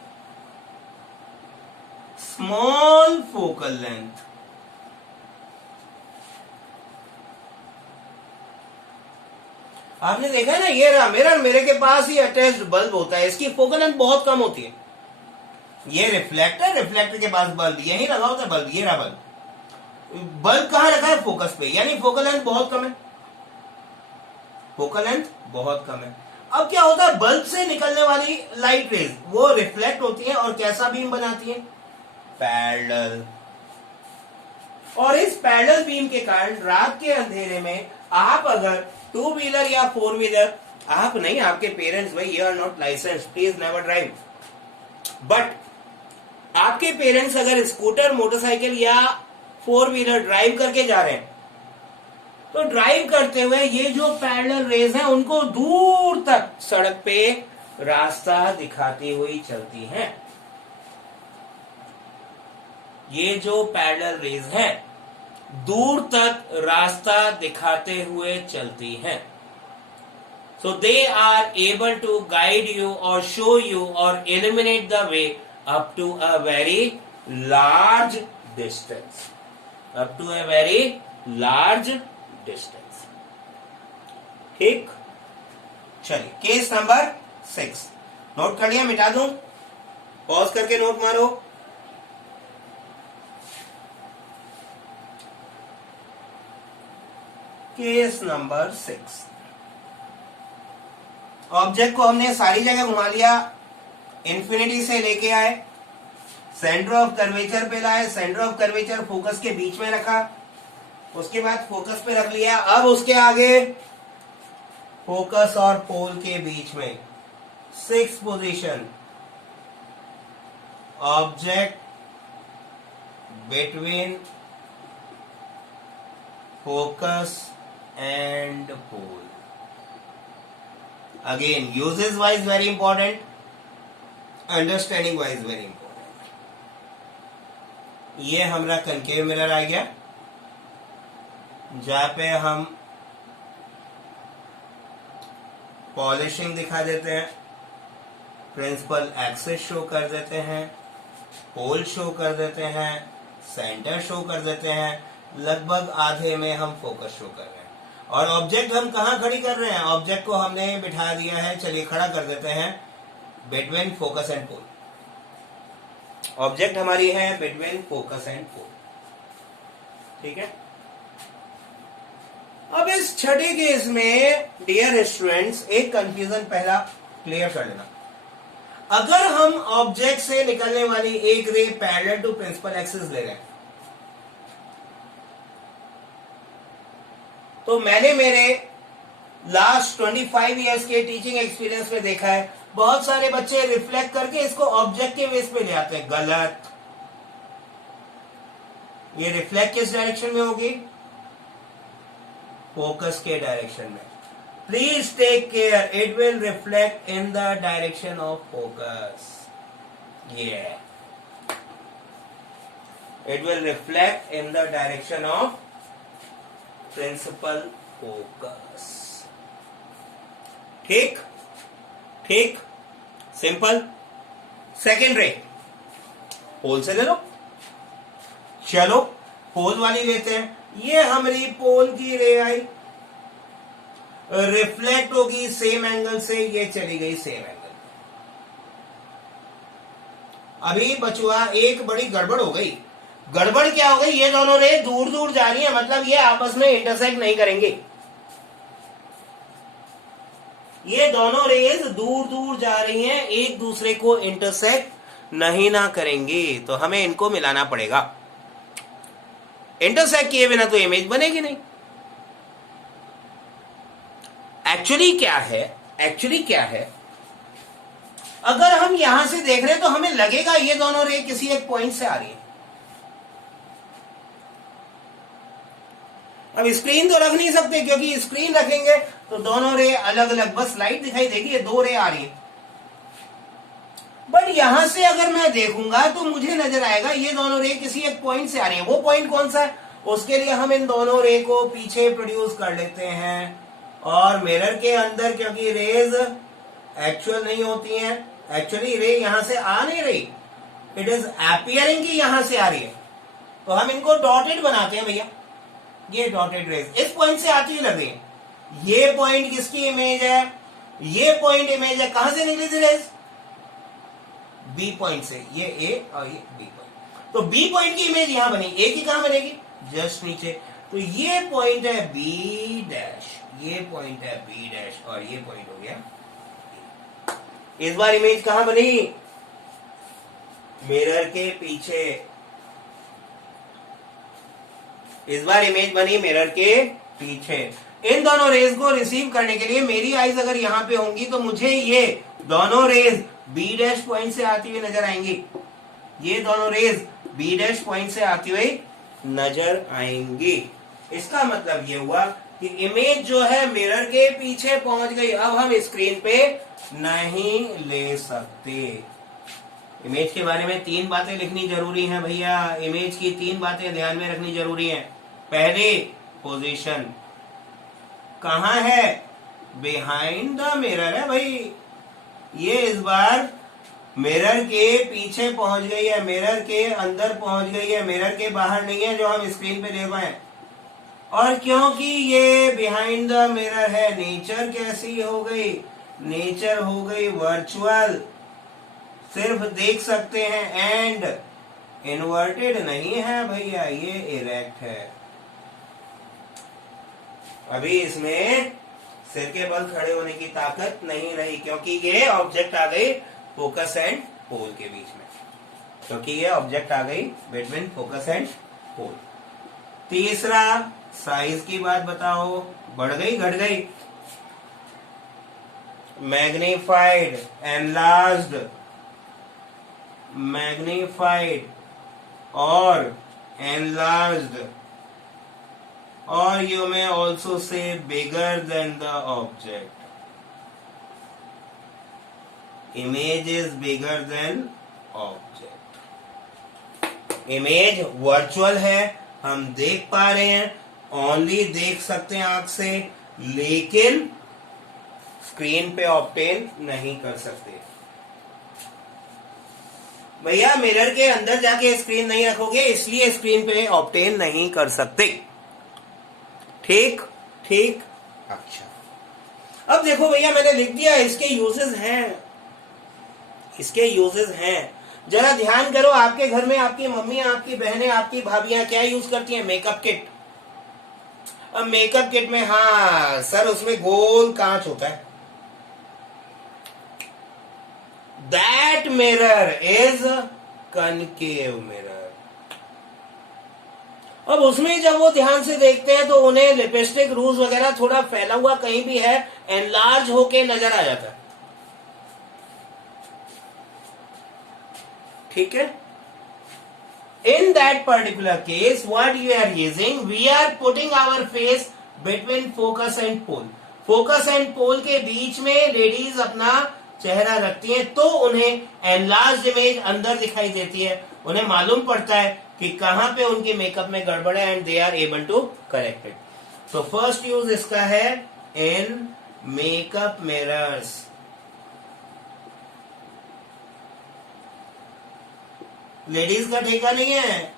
small focal length। आपने देखा है ना, ये रहा मिरर, मेरे के पास ही अटैच्ड बल्ब होता है, इसकी फोकल लेंथ बहुत कम होती है। ये रिफ्लेक्टर के पास बल्ब यही लगा होता है, बल्ब ये रहा बल्ब कहां रखा है? फोकस पे, यानी फोकल लेंथ बहुत कम है। फोकल लेंथ बहुत कम है। अब क्या होता है? बल्ब से निकलने वाली लाइट रेज वो रिफ्लेक्ट होती है और कैसा बीम बनाती है? पैरेलल। और इस पैरेलल बीम के कारण रात के अंधेरे में आप अगर टू व्हीलर या फोर व्हीलर, आप नहीं, आपके पेरेंट्स, भाई you are not license, please never drive, but आपके पेरेंट्स अगर स्कूटर, मोटरसाइकिल या फोर व्हीलर ड्राइव करके जा रहे हैं, तो ड्राइव करते हुए ये जो पैरेलल रेज हैं उनको दूर तक सड़क पे रास्ता दिखाती हुई चलती हैं। ये जो पैरेलल रेज हैं दूर तक रास्ता दिखाते हुए चलती हैं। So they are able to guide you or show you or illuminate the way up to a very large distance, up to a very large distance. ठीक, चलिए केस नंबर 6 नोट कर लिया? मिटा दूं? पॉज करके नोट मारो। केस नंबर 6, ऑब्जेक्ट को हमने सारी जगह घुमा लिया, इंफिनिटी से लेके आए, सेंटर ऑफ कर्वेचर पे लाए, सेंटर ऑफ कर्वेचर फोकस के बीच में रखा, उसके बाद फोकस पे रख लिया। अब उसके आगे फोकस और पोल के बीच में 6th position, object between focus and pole. Again uses wise very important, understanding wise very important. ये हमारा कनकेव मिरर आ गया, जहां पे हम पॉलिशिंग दिखा देते हैं, प्रिंसिपल एक्सिस शो कर देते हैं, पोल शो कर देते हैं, सेंटर शो कर देते हैं, लगभग आधे में हम फोकस शो कर रहे हैं। और ऑब्जेक्ट हम कहां खड़ी कर रहे हैं? ऑब्जेक्ट को हमने बिठा दिया है, चलिए खड़ा कर देते हैं between focus and pole. Object हमारी है बिटवीन फोकस एंड पोल। ठीक है। अब इस छठे केस में डियर स्टूडेंट्स एक कंफ्यूजन पहला क्लियर कर लेना। अगर हम ऑब्जेक्ट से निकलने वाली एक रे पैरेलल टू प्रिंसिपल एक्सिस ले रहे हैं, तो मैंने मेरे लास्ट 25 इयर्स के टीचिंग एक्सपीरियंस में देखा है बहुत सारे बच्चे रिफ्लेक्ट करके इसको ऑब्जेक्ट के बेस पे ले आते हैं। गलत। ये रिफ्लेक्ट किस डायरेक्शन में होगी? फोकस के डायरेक्शन में। Please take care, it will reflect in the direction of focus. ये it will reflect in the direction of principal focus. ठीक ठीक, सिंपल। सेकेंड रे पोल से ले लो। चलो पोल वाली लेते हैं। ये हमारी पोल की रे आई, रिफ्लेक्ट होगी सेम एंगल से, ये चली गई सेम एंगल। अभी बचुआ एक बड़ी गड़बड़ हो गई। गड़बड़ क्या हो गई? ये दोनों रे दूर दूर जा रही है, मतलब ये आपस में इंटरसेक्ट नहीं करेंगे। ये दोनों रेज दूर दूर जा रही हैं, एक दूसरे को इंटरसेक्ट नहीं ना करेंगे, तो हमें इनको मिलाना पड़ेगा। इंटरसेक्ट किए बिना तो इमेज बनेगी नहीं। एक्चुअली क्या है, अगर हम यहां से देख रहे हैं तो हमें लगेगा ये दोनों रे किसी एक पॉइंट से आ रही है। अब स्क्रीन तो रख नहीं सकते, क्योंकि स्क्रीन रखेंगे तो दोनों रे अलग अलग बस लाइट दिखाई देगी, ये दो रे आ रही है। बट यहां से अगर मैं देखूंगा तो मुझे नजर आएगा ये दोनों रे किसी एक पॉइंट से आ रही है। वो पॉइंट कौन सा है? उसके लिए हम इन दोनों रे को पीछे प्रोड्यूस कर लेते हैं, और मिरर के अंदर क्योंकि रेज एक्चुअल नहीं होती हैं, एक्चुअली रे यहां से आ नहीं रही, इट इज अपीयरिंग कि यहां से आ रही है, तो हम इनको डॉटेड बनाते हैं भैया। ये डॉटेड रेज इस पॉइंट से आती हुई लग रही है। ये पॉइंट किसकी इमेज है? ये पॉइंट इमेज है, कहां से निकली थी रेज? बी पॉइंट से। ये ए और ये बी पॉइंट, तो बी पॉइंट की इमेज यहां बनी। ए की कहां बनेगी? जस्ट नीचे। तो ये पॉइंट है बी डैश, ये पॉइंट है बी डैश, और ये पॉइंट हो गया। इस बार इमेज कहां बनी? मिरर के पीछे। इस बार इमेज बनी मिरर के पीछे। इन दोनों रेज को रिसीव करने के लिए मेरी आईज अगर यहां पे होंगी तो मुझे ये दोनों रेज बी डैश पॉइंट से आती हुई नजर आएंगी। ये दोनों रेज बी डैश पॉइंट से आती हुई नजर आएंगी। इसका मतलब ये हुआ कि इमेज जो है मिरर के पीछे पहुंच गई। अब हम स्क्रीन पे नहीं ले सकते। इमेज के बारे में 3 बातें लिखनी जरूरी हैं भैया। इमेज की 3 बातें ध्यान में रखनी जरूरी हैं। पहली, पोजीशन कहां है? बिहाइंड द मिरर है भाई। ये इस बार मिरर के पीछे पहुंच गई है, मिरर के अंदर पहुंच गई है, मिरर के बाहर नहीं है जो हम स्क्रीन पे देख पाए। और क्योंकि ये बिहाइंड द मिरर है, नेचर कैसी हो गई? नेचर हो गई वर्चुअल, सिर्फ देख सकते हैं, एंड इन्वर्टेड नहीं है भैया, ये इरेक्ट है। अभी इसमें सिर के बल खड़े होने की ताकत नहीं रही, क्योंकि ये ऑब्जेक्ट आ गई फोकस एंड पोल के बीच में, क्योंकि ये ऑब्जेक्ट आ गई बिटवीन फोकस एंड पोल। तीसरा, साइज की बात बताओ, बढ़ गई घट गई? मैग्नीफाइड, एनलार्ज्ड, मैग्नीफाइड और enlarged, or you may also say bigger than the object. Image is bigger than object. Image virtual है, हम देख पा रहे हैं, only देख सकते हैं आंख से, लेकिन स्क्रीन पे ऑब्टेन नहीं कर सकते। भैया मिरर के अंदर जाके स्क्रीन नहीं रखोगे, इसलिए स्क्रीन पे ऑब्टेन नहीं कर सकते। ठीक ठीक, अच्छा। अब देखो भैया मैंने लिख दिया, इसके यूजेस हैं। इसके यूजेस हैं। जरा ध्यान करो, आपके घर में आपकी मम्मी, आपकी बहनें, आपकी भाभियां क्या यूज करती हैं? Makeup kit. अब मेकअप किट में, हाँ सर, उसमें गोल कांच होता है। That mirror is concave mirror. अब उसमें जब वो ध्यान से देखते हैं तो उन्हें लिपस्टिक, रूज वगैरह थोड़ा फैला हुआ कहीं भी है, एनलार्ज होके नजर आ जाता है। ठीक है? In that particular case, what you are using, we are putting our face between focus and pole. Focus and pole के बीच में लेडीज अपना चेहरा रखती हैं, तो उन्हें एनलार्ज इमेज अंदर दिखाई देती है। उन्हें मालूम पड़ता है कि कहां पे उनके मेकअप में गड़बड़ है, and they are able to correct it. तो फर्स्ट यूज इसका है इन मेकअप मिरर्स। लेडीज का ठेका नहीं है,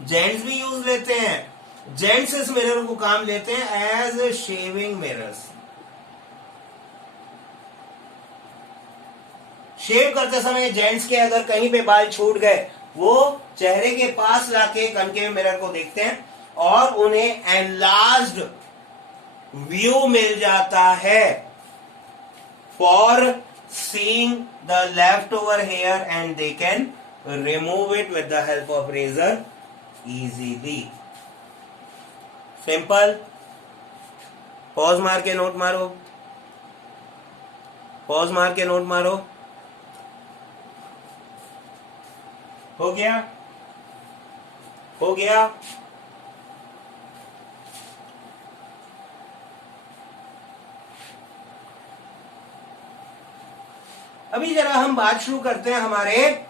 जेंट्स भी यूज लेते हैं। जेंट्स इस मिरर को काम लेते हैं एज शेविंग मिरर्स। शेव करते समय जेंट्स के अगर कहीं पे बाल छूट गए, वो चेहरे के पास लाके कनकेव मिरर को देखते हैं और उन्हें एनलार्ज्ड व्यू मिल जाता है for seeing the left over here, and they can remove it with the help of razor easily. Simple. Pause मार के नोट मारो, पॉज मार के नोट मारो। हो गया? हो गया? अभी जरा हम बात शुरू करते हैं हमारे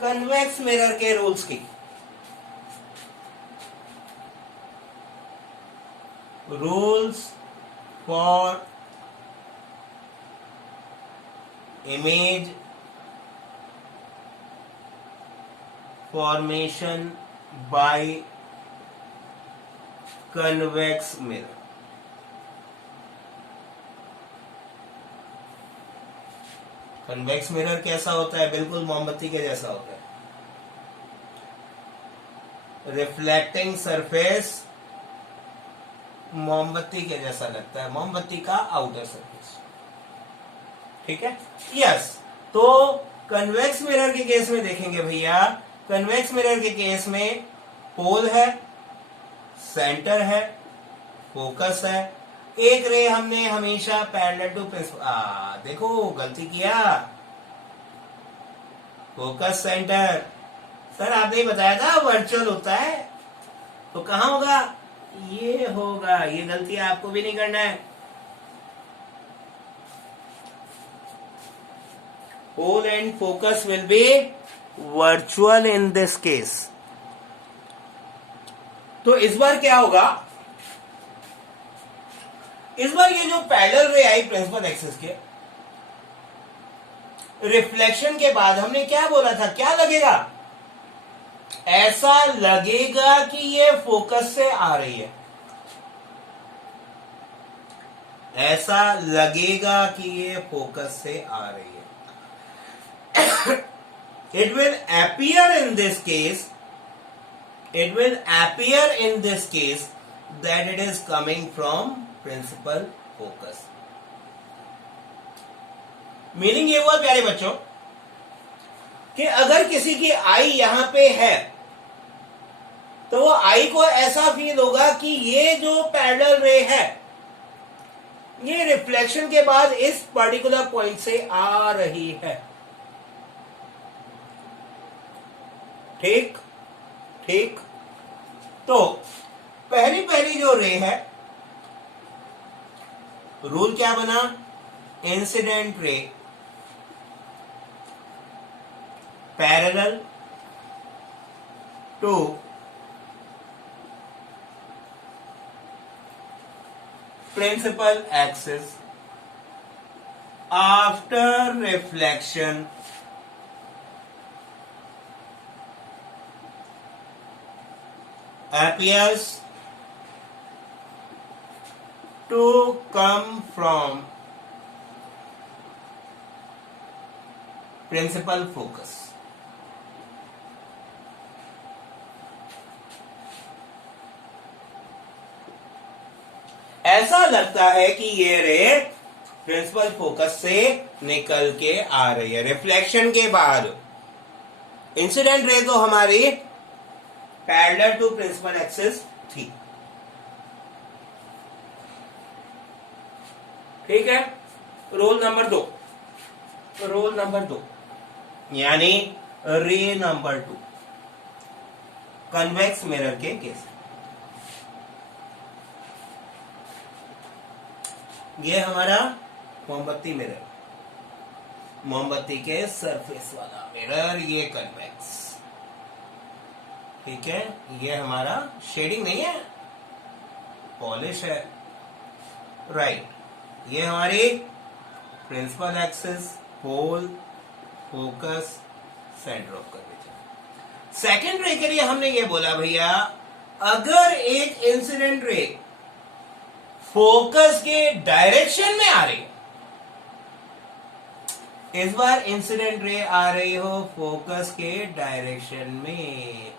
कन्वेक्स मिरर के रूल्स की। Rules for image formation by convex mirror. Convex mirror कैसा होता है? बिल्कुल मोमबत्ती के जैसा होता है। रिफ्लेक्टिंग सरफेस मोमबत्ती के जैसा लगता है, मोमबत्ती का आउटर सरफेस। ठीक है? यस। तो कन्वेक्स मिरर के केस में देखेंगे भैया, कन्वेक्स मिरर के केस में पोल है, सेंटर है, फोकस है। एक रे हमने हमेशा पैरेलल टू प्रिंसिपल, देखो गलती किया। फोकस सेंटर, सर आपने बताया था वर्चुअल होता है, तो कहां होगा? ये होगा। ये गलती आपको भी नहीं करना है। Pole and focus will be virtual in this case. तो इस बार क्या होगा? इस बार ये जो पैरेलल रे आई प्रिंसिपल एक्सिस के, रिफ्लेक्शन के बाद हमने क्या बोला था? क्या लगेगा? ऐसा लगेगा कि ये फोकस से आ रही है। ऐसा लगेगा कि ये फोकस से आ रही है। It will appear in this case, it will appear in this case that it is coming from principal focus. Meaning ये हुआ प्यारे बच्चों कि अगर किसी की आई यहां पे है, तो वो आई को ऐसा फील होगा कि ये जो पैरेलल रे है, ये रिफ्लेक्शन के बाद इस पर्टिकुलर पॉइंट से आ रही है। ठीक ठीक। तो पहली पहली जो रे है, रूल क्या बना? Incident ray parallel to principal axis after reflection appears to come from principal focus. ऐसा लगता है कि ये रे प्रिंसिपल फोकस से निकल के आ रही है रिफ्लेक्शन के बाद। इंसिडेंट रे तो हमारी पैरेलल टू प्रिंसिपल एक्सिस थी, ठीक है। रोल नंबर 2, रोल नंबर 2 यानी रे नंबर 2, कन्वेक्स मिरर के केस। ये हमारा मोमबत्ती मिरर, मोमबत्ती के सरफेस वाला मिरर, ये कन्वेक्स, ठीक है। ये हमारा शेडिंग नहीं है, पॉलिश है, राइट। ये हमारी principal axis, pole, focus, centre of curvature. Second ray के लिए हमने ये बोला भैया, अगर एक इंसिडेंट रे फोकस के डायरेक्शन में आ रही है, इस बार इंसिडेंट रे आ रही हो फोकस के डायरेक्शन में,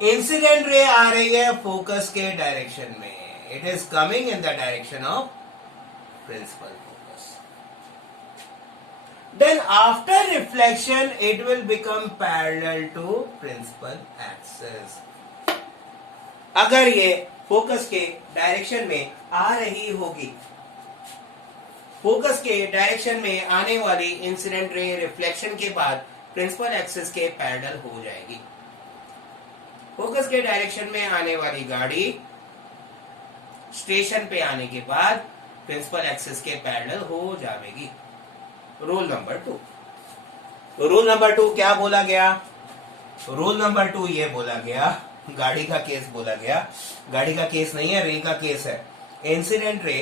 इंसिडेंट रे आ रही है फोकस के डायरेक्शन में, it is coming in the direction of principal focus, then after reflection it will become parallel to principal axis. अगर ये फोकस के डायरेक्शन में आ रही होगी, फोकस के डायरेक्शन में आने वाली इंसिडेंट रे रिफ्लेक्शन के बाद प्रिंसिपल एक्सिस के पैरेलल हो जाएगी। फोकस के डायरेक्शन में आने वाली गाड़ी स्टेशन पे आने के बाद प्रिंसिपल एक्सिस के पैरेलल हो जाएगी। रूल नंबर 2, रूल नंबर 2 क्या बोला गया? रूल नंबर 2 ये बोला गया, गाड़ी का केस बोला गया, गाड़ी का केस नहीं है, रे का केस है। इंसिडेंट रे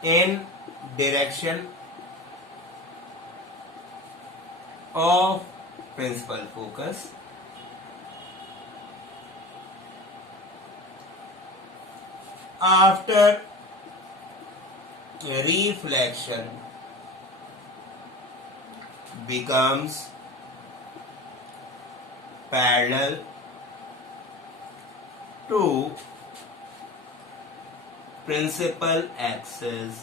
in direction of principal focus after reflection becomes parallel to principal axis.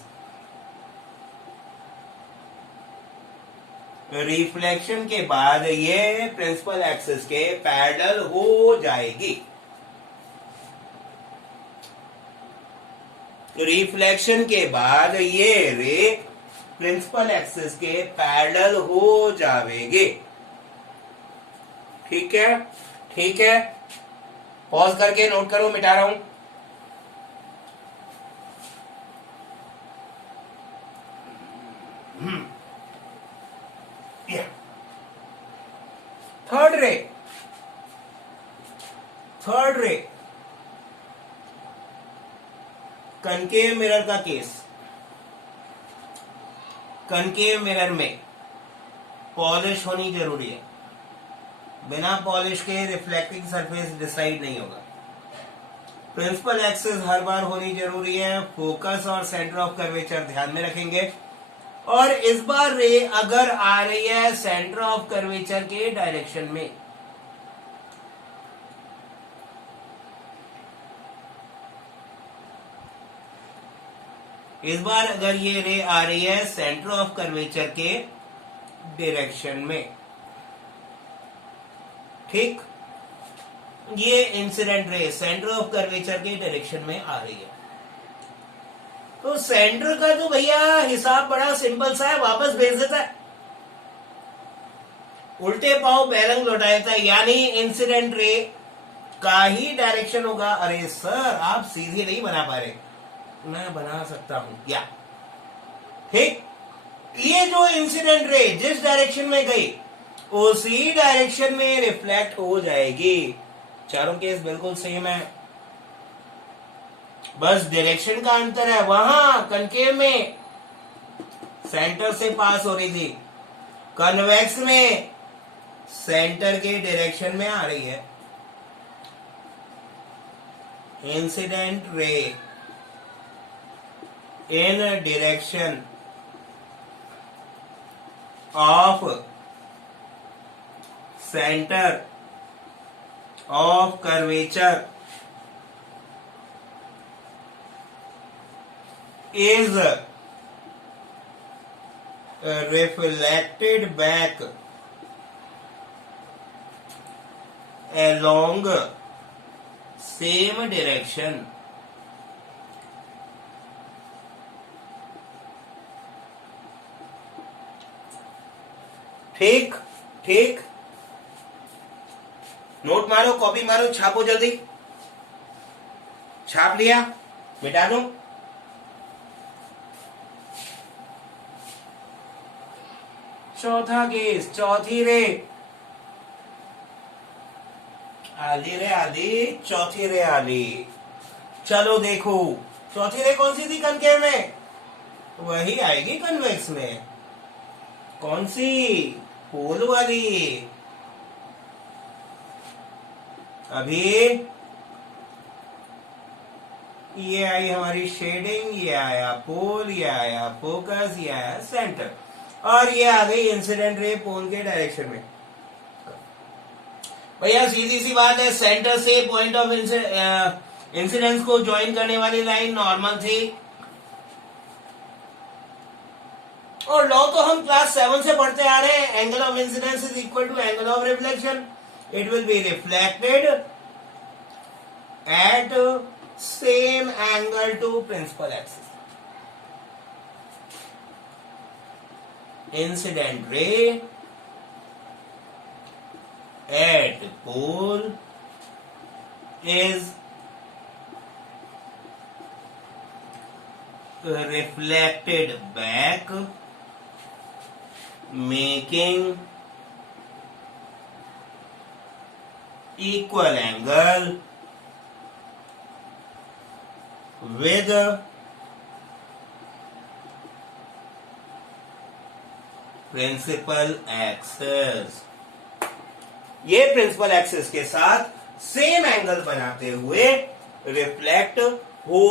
Reflection के बाद ये प्रिंसिपल एक्सिस के पैरेलल हो जाएगी। रिफ्लेक्शन के बाद ये रे प्रिंसिपल एक्सिस के पैरेलल हो जाएगी, ठीक है, ठीक है। पॉज करके नोट करो, मिटा रहा हूं। थर्ड रे, थर्ड रे कनकेव मिरर का केस। कनकेव मिरर में पॉलिश होनी जरूरी है, बिना पॉलिश के रिफ्लेक्टिंग सरफेस डिसाइड नहीं होगा। प्रिंसिपल एक्सिस हर बार होनी जरूरी है, फोकस और सेंटर ऑफ कर्वेचर ध्यान में रखेंगे। और इस बार रे अगर आ रही है सेंटर ऑफ कर्वेचर के डायरेक्शन में, इस बार अगर ये रे आ रही है सेंटर ऑफ कर्वेचर के डायरेक्शन में, ठीक, ये incident ray centre of curvature के डायरेक्शन में आ रही है, तो सेंटर का तो भैया हिसाब बड़ा सिंपल सा है, वापस भेज देता है, उल्टे पांव बेलंग लौटाता है, यानी इंसिडेंट रे का ही डायरेक्शन होगा। अरे सर आप सीधे नहीं बना पा रहे, मैं बना सकता हूं या, ठीक। ये जो इंसिडेंट रे जिस डायरेक्शन में गई उसी डायरेक्शन में रिफ्लेक्ट हो जाएगी। चारों केस बिल्कुल सेम है, बस डायरेक्शन का अंतर है। वहां कनकेव में सेंटर से पास हो रही थी, कन्वेक्स में सेंटर के डायरेक्शन में आ रही है। इंसिडेंट रे in direction of center of curvature is reflected back along same direction. ठीक ठीक, नोट मारो, कॉपी मारो, छापो जल्दी। छाप लिया, मिटा दूं? चौथा केस, चौथी रे, आली रे आली, चौथी रे आली। चलो देखो, चौथी रे कौन सी थी कनकेव में? वही आएगी कन्वेक्स में। कौन सी? पोल वाली। अभी ये आई हमारी शेडिंग, ये आया पोल, ये आया फोकस, ये आया सेंटर, और ये आ गई इंसिडेंट रे पोल के डायरेक्शन में। भैया सीधी सी बात है, सेंटर से पॉइंट ऑफ इंसिडेंस को ज्वाइन करने वाली लाइन नॉर्मल थी, और लॉ तो हम क्लास 7 से पढ़ते आ रहे हैं, angle of incidence is equal to angle of reflection. It will be reflected at same angle to principal axis. Incident ray at pole is reflected back, making equal angle with principal axis। ये प्रिंसिपल एक्सिस के साथ सेम एंगल बनाते हुए रिफ्लेक्ट हो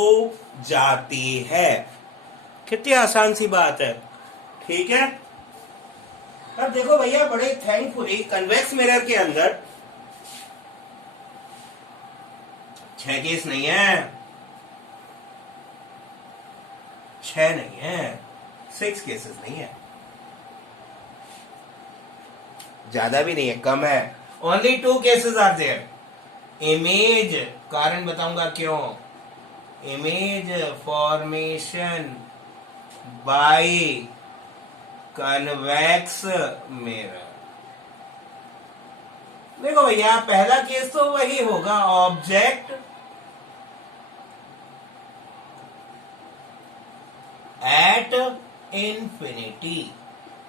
जाती है। कितनी आसान सी बात है, ठीक है। अब देखो भैया, बड़े थैंकफुली कन्वेक्स मिरर के अंदर 6 केस नहीं है, 6 नहीं है, 6 केसेस नहीं है, ज्यादा भी नहीं है, कम है। Only 2 cases are there. Image, कारण बताऊंगा क्यों। Image formation by convex mirror। देखो भैया, पहला केस तो वही होगा, ऑब्जेक्ट एट इंफिनिटी।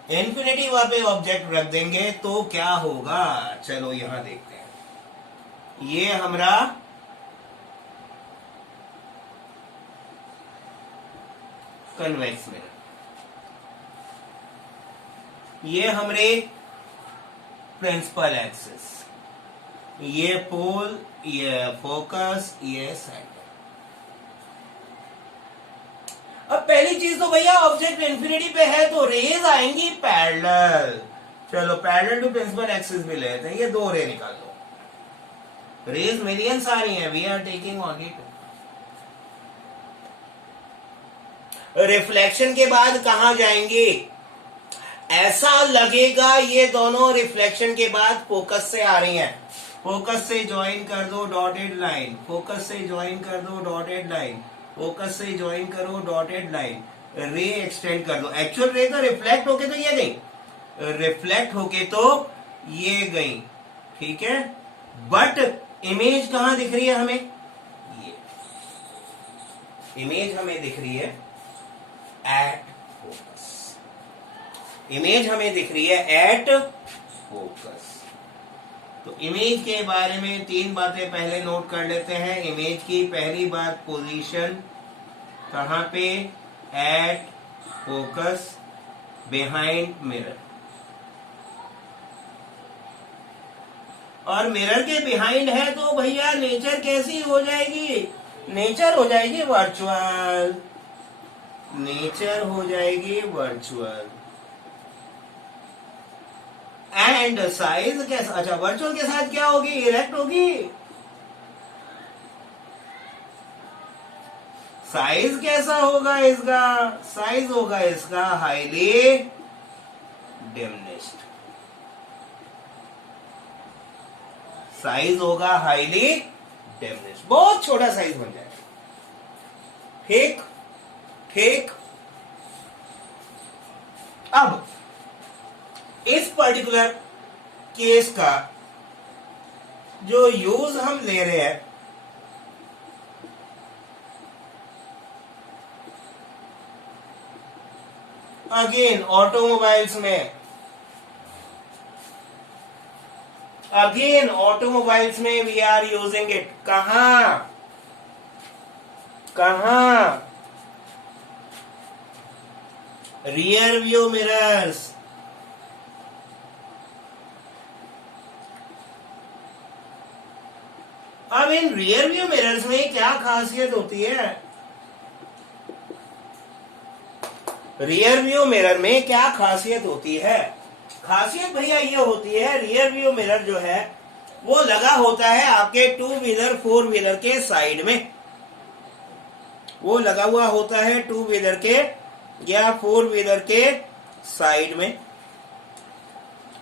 इंफिनिटी वहां पे ऑब्जेक्ट रख देंगे तो क्या होगा, चलो यहां देखते हैं। ये हमारा कन्वेक्स मिरर, ये हमारे प्रिंसिपल एक्सिस, ये पोल, ये फोकस, ये सेंटर। अब पहली चीज तो भैया, ऑब्जेक्ट इंफिनिटी पे है तो रेज आएंगी पैरेलल। चलो पैरेलल टू प्रिंसिपल एक्सिस भी लेते हैं, ये 2 रे निकाल दो। रेज मिलियंस आ रही है, वी आर टेकिंग ओनली 2। रिफ्लेक्शन के बाद कहां जाएंगे? ऐसा लगेगा ये दोनों रिफ्लेक्शन के बाद फोकस से आ रही हैं। फोकस से ज्वाइन कर दो डॉटेड लाइन, फोकस से ज्वाइन कर दो डॉटेड लाइन, फोकस से ज्वाइन करो डॉटेड लाइन, रे एक्सटेंड कर दो। एक्चुअल रे तो रिफ्लेक्ट होके तो ये गई, रिफ्लेक्ट होके तो ये गई, ठीक है। बट इमेज कहां दिख रही है हमें? ये इमेज हमें दिख रही है एट फोकस, इमेज हमें दिख रही है एट फोकस। तो इमेज के बारे में 3 बातें पहले नोट कर लेते हैं। इमेज की पहली बात, पोजीशन कहां पे? At focus, behind mirror. और मिरर के बिहाइंड है तो भैया नेचर कैसी हो जाएगी? नेचर हो जाएगी वर्चुअल। नेचर हो जाएगी वर्चुअल। एंड साइज कैसा, अच्छा वर्चुअल के साथ क्या होगी, इरेक्ट होगी। साइज कैसा होगा इसका, साइज होगा इसका हाईली डिमिनिश्ड, साइज होगा हाईली डिमिनिश्ड, बहुत छोटा साइज बन जाएगा। ठीक ठीक। अब इस पर्टिकुलर केस का जो यूज हम ले रहे हैं, अगेन ऑटोमोबाइल्स में, अगेन ऑटोमोबाइल्स में वी आर यूजिंग इट। कहां कहां, रियर व्यू मिरर्स। अब इन रियर व्यू मिरर्स में क्या खासियत होती है, रियर व्यू मिरर में क्या खासियत होती है, खासियत भैया ये होती है, रियर व्यू मिरर जो है वो लगा होता है आपके टू व्हीलर फोर व्हीलर के साइड में, वो लगा हुआ होता है टू व्हीलर के या फोर व्हीलर के साइड में।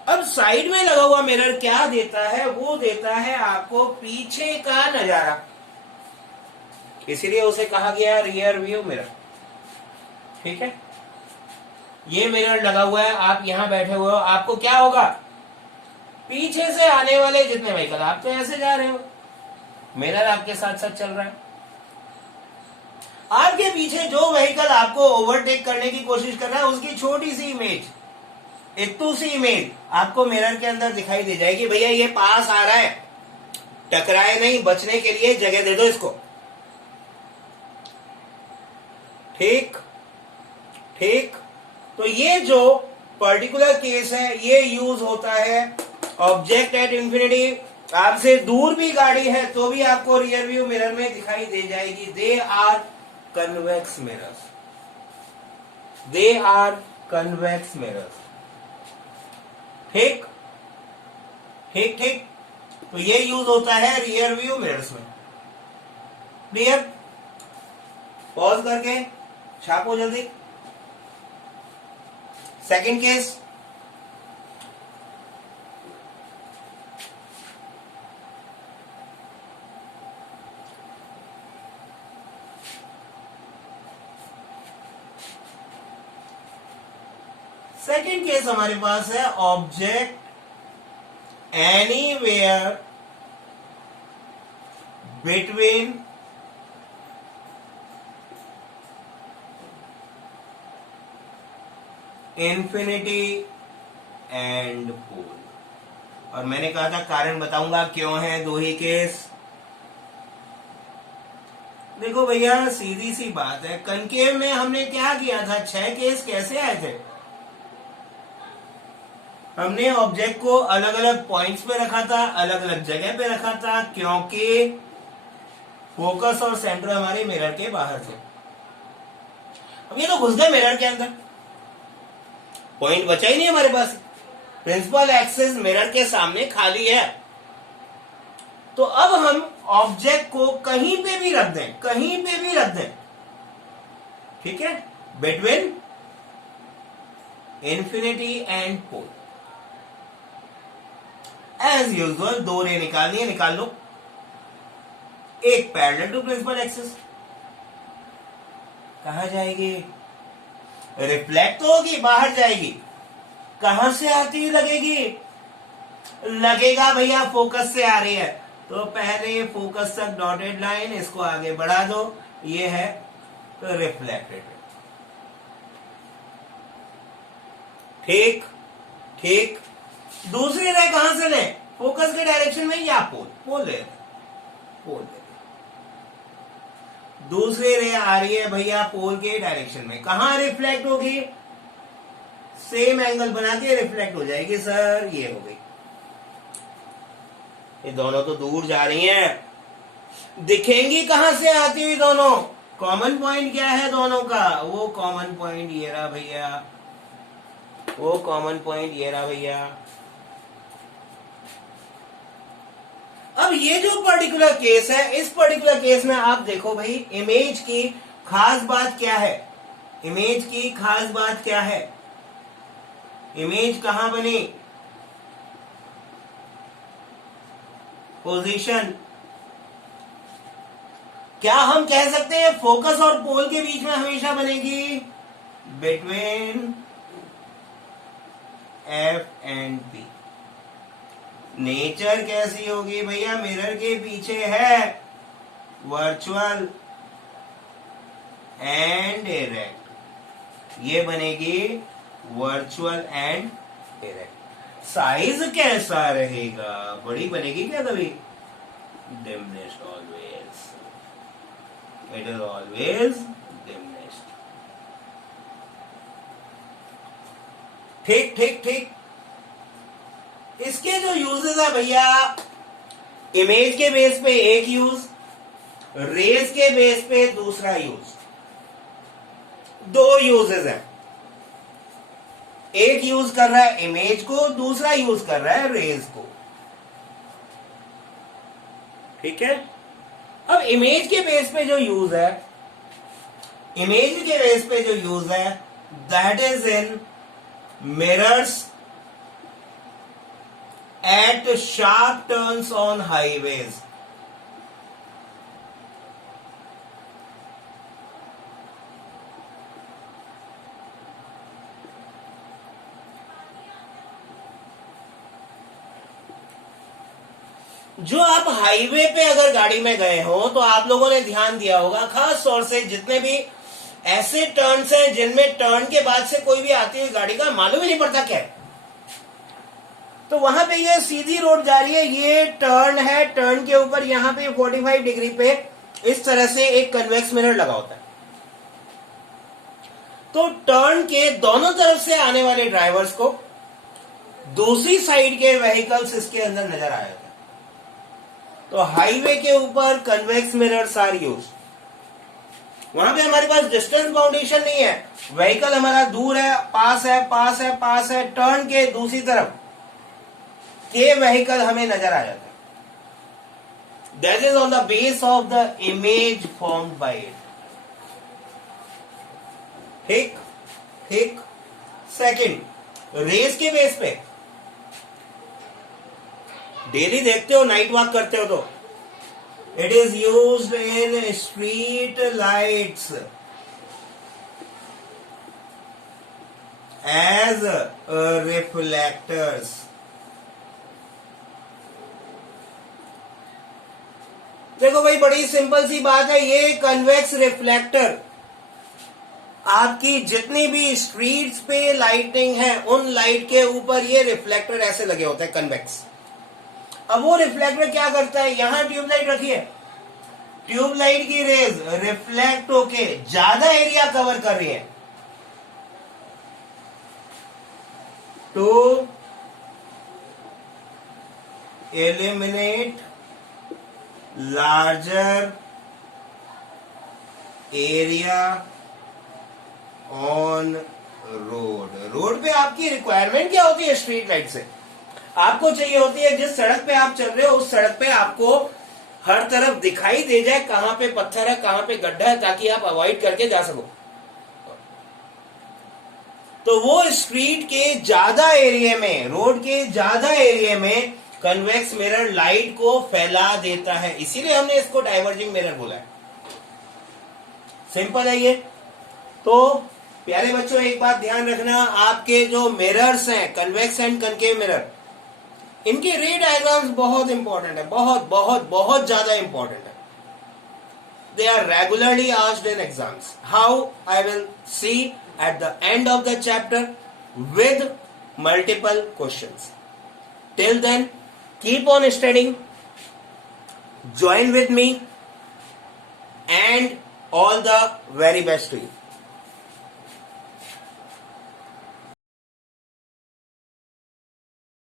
अब साइड में लगा हुआ मिरर क्या देता है, वो देता है आपको पीछे का नजारा, इसीलिए उसे कहा गया रियर व्यू मिरर। ठीक है, ये मिरर लगा हुआ है, आप यहां बैठे हुए हो, आपको क्या होगा, पीछे से आने वाले जितने व्हीकल, आप तो ऐसे जा रहे हो, मिरर आपके साथ साथ चल रहा है, आपके पीछे जो व्हीकल आपको ओवरटेक करने की कोशिश कर रहा है उसकी छोटी सी इमेज, इतू सी इमेज आपको मिरर के अंदर दिखाई दे जाएगी। भैया ये पास आ रहा है, टकराए नहीं, बचने के लिए जगह दे दो इसको। ठीक ठीक। तो ये जो पर्टिकुलर केस है ये यूज होता है ऑब्जेक्ट एट इंफिनिटी, आपसे दूर भी गाड़ी है तो भी आपको रियर व्यू मिरर में दिखाई दे जाएगी। They are convex mirrors, they are convex mirrors. ठीक ठीक ठीक। तो ये यूज होता है रियर व्यू मिरर्स में। क्लियर, पॉज करके छापो जल्दी। सेकंड केस, सेकंड केस हमारे पास है object anywhere between infinity and pole. और मैंने कहा था कारण बताऊंगा क्यों है दो ही केस। देखो भैया सीधी सी बात है, कनकेव में हमने क्या किया था, 6 केस कैसे आए थे, हमने ऑब्जेक्ट को अलग अलग पॉइंट्स पे रखा था, अलग अलग जगह पे रखा था, क्योंकि फोकस और सेंटर हमारे मिरर के बाहर थे। अब ये तो घुस गए मिरर के अंदर, पॉइंट बचा ही नहीं हमारे पास, प्रिंसिपल एक्सिस मिरर के सामने खाली है। तो अब हम ऑब्जेक्ट को कहीं पे भी रख दें, कहीं पे भी रख दें, ठीक है, between infinity and pole. As usual 2 ray निकालनी है, निकाल लो। एक पैरेलल टू प्रिंसिपल एक्सिस, कहां जाएगी, रिफ्लेक्ट तो होगी, बाहर जाएगी, कहां से आती हुई लगेगी, लगेगा भैया फोकस से आ रही है, तो पहले फोकस तक डॉटेड लाइन, इसको आगे बढ़ा दो, ये है तो रिफ्लेक्टेड। ठीक ठीक। दूसरी रे कहां से ले, फोकस के डायरेक्शन में या पोल, पोल ले, पोल ले। दूसरी रे आ रही है भैया पोल के डायरेक्शन में, कहां रिफ्लेक्ट होगी, सेम एंगल बना के रिफ्लेक्ट हो जाएगी। सर ये हो गई, ये दोनों तो दूर जा रही हैं, दिखेंगी कहां से आती हुई दोनों, कॉमन पॉइंट क्या है दोनों का? वो कॉमन पॉइंट ये रहा भैया, वो कॉमन पॉइंट ये रहा भैया। अब ये जो पर्टिकुलर केस है, इस पर्टिकुलर केस में आप देखो भाई, इमेज की खास बात क्या है? इमेज की खास बात क्या है? इमेज कहां बनी? पोजीशन। क्या हम कह सकते हैं फोकस और पोल के बीच में हमेशा बनेगी? Between F and P. Nature कैसी होगी भैया? मिरर के पीछे है वर्चुअल एंड इरेक्ट, ये बनेगी वर्चुअल एंड इरेक्ट। साइज कैसा रहेगा? बड़ी बनेगी क्या कभी? डिमनेस्ट ऑलवेज, इट इज ऑलवेज डिमनेस्ट। ठीक ठीक ठीक। इसके जो यूजेस है भैया, इमेज के बेस पे एक यूज, रेज के बेस पे दूसरा यूज, दो यूजेस हैं। एक यूज कर रहा है इमेज को, दूसरा यूज कर रहा है रेज को। ठीक है। अब इमेज के बेस पे जो यूज है, इमेज के बेस पे जो यूज है, that is in mirrors at sharp turns on highways। जो आप हाईवे पे अगर गाड़ी में गए हो तो आप लोगों ने ध्यान दिया होगा, खास तौर से जितने भी ऐसे टर्न्स हैं जिनमें टर्न के बाद से कोई भी आती हुई गाड़ी का मालूम ही नहीं पड़ता क्या है, तो वहां पे ये सीधी रोड जा रही है, ये टर्न है, टर्न के ऊपर यहां पे 45 डिग्री पे इस तरह से एक कन्वेक्स मिरर लगा होता है। तो टर्न के दोनों तरफ से आने वाले ड्राइवर्स को दूसरी साइड के व्हीकल्स इसके अंदर नजर आ जाते हैं। तो हाईवे के ऊपर कन्वेक्स मिरर्स आर यूज। वहां पे हमारे पास डिस्टेंस बाउंडेशन नहीं है, व्हीकल हमारा दूर है, पास है, पास है, पास है, टर्न के दूसरी तरफ के व्हीकल हमें नजर आ जाता है। That is on the base of the image formed by it. ठीक ठीक। सेकंड, रेस के बेस पे डेली देखते हो, नाइट वॉक करते हो तो it is used in street lights as reflectors. देखो भाई, बड़ी सिंपल सी बात है, ये कन्वेक्स रिफ्लेक्टर आपकी जितनी भी स्ट्रीट्स पे लाइटिंग है उन लाइट के ऊपर ये रिफ्लेक्टर ऐसे लगे होते हैं, कन्वेक्स। अब वो रिफ्लेक्टर क्या करता है, यहां ट्यूबलाइट रखी है, ट्यूबलाइट की रेज रिफ्लेक्ट होके ज्यादा एरिया कवर कर रही है, to eliminate larger area on road. Road पे आपकी रिक्वायरमेंट क्या होती है? स्ट्रीट लाइट से आपको चाहिए होती है जिस सड़क पे आप चल रहे हो उस सड़क पे आपको हर तरफ दिखाई दे जाए कहां पे पत्थर है, कहां पे गड्ढा है, ताकि आप अवॉइड करके जा सको। तो वो स्ट्रीट के ज्यादा एरिया में, रोड के ज्यादा एरिया में कन्वेक्स मिरर लाइट को फैला देता है, इसीलिए हमने इसको डाइवर्जिंग मिरर बोला है। सिंपल है ये। तो प्यारे बच्चों, एक बात ध्यान रखना, आपके जो मिरर्स हैं, कन्वेक्स एंड कनकेव मिरर, इनके रे डायग्राम्स बहुत इंपॉर्टेंट है, बहुत बहुत बहुत ज्यादा इंपॉर्टेंट है। They are regularly asked in exams. How? I will see at the end of the chapter with multiple questions. Till then, keep on studying, join with me, and all the very best to you.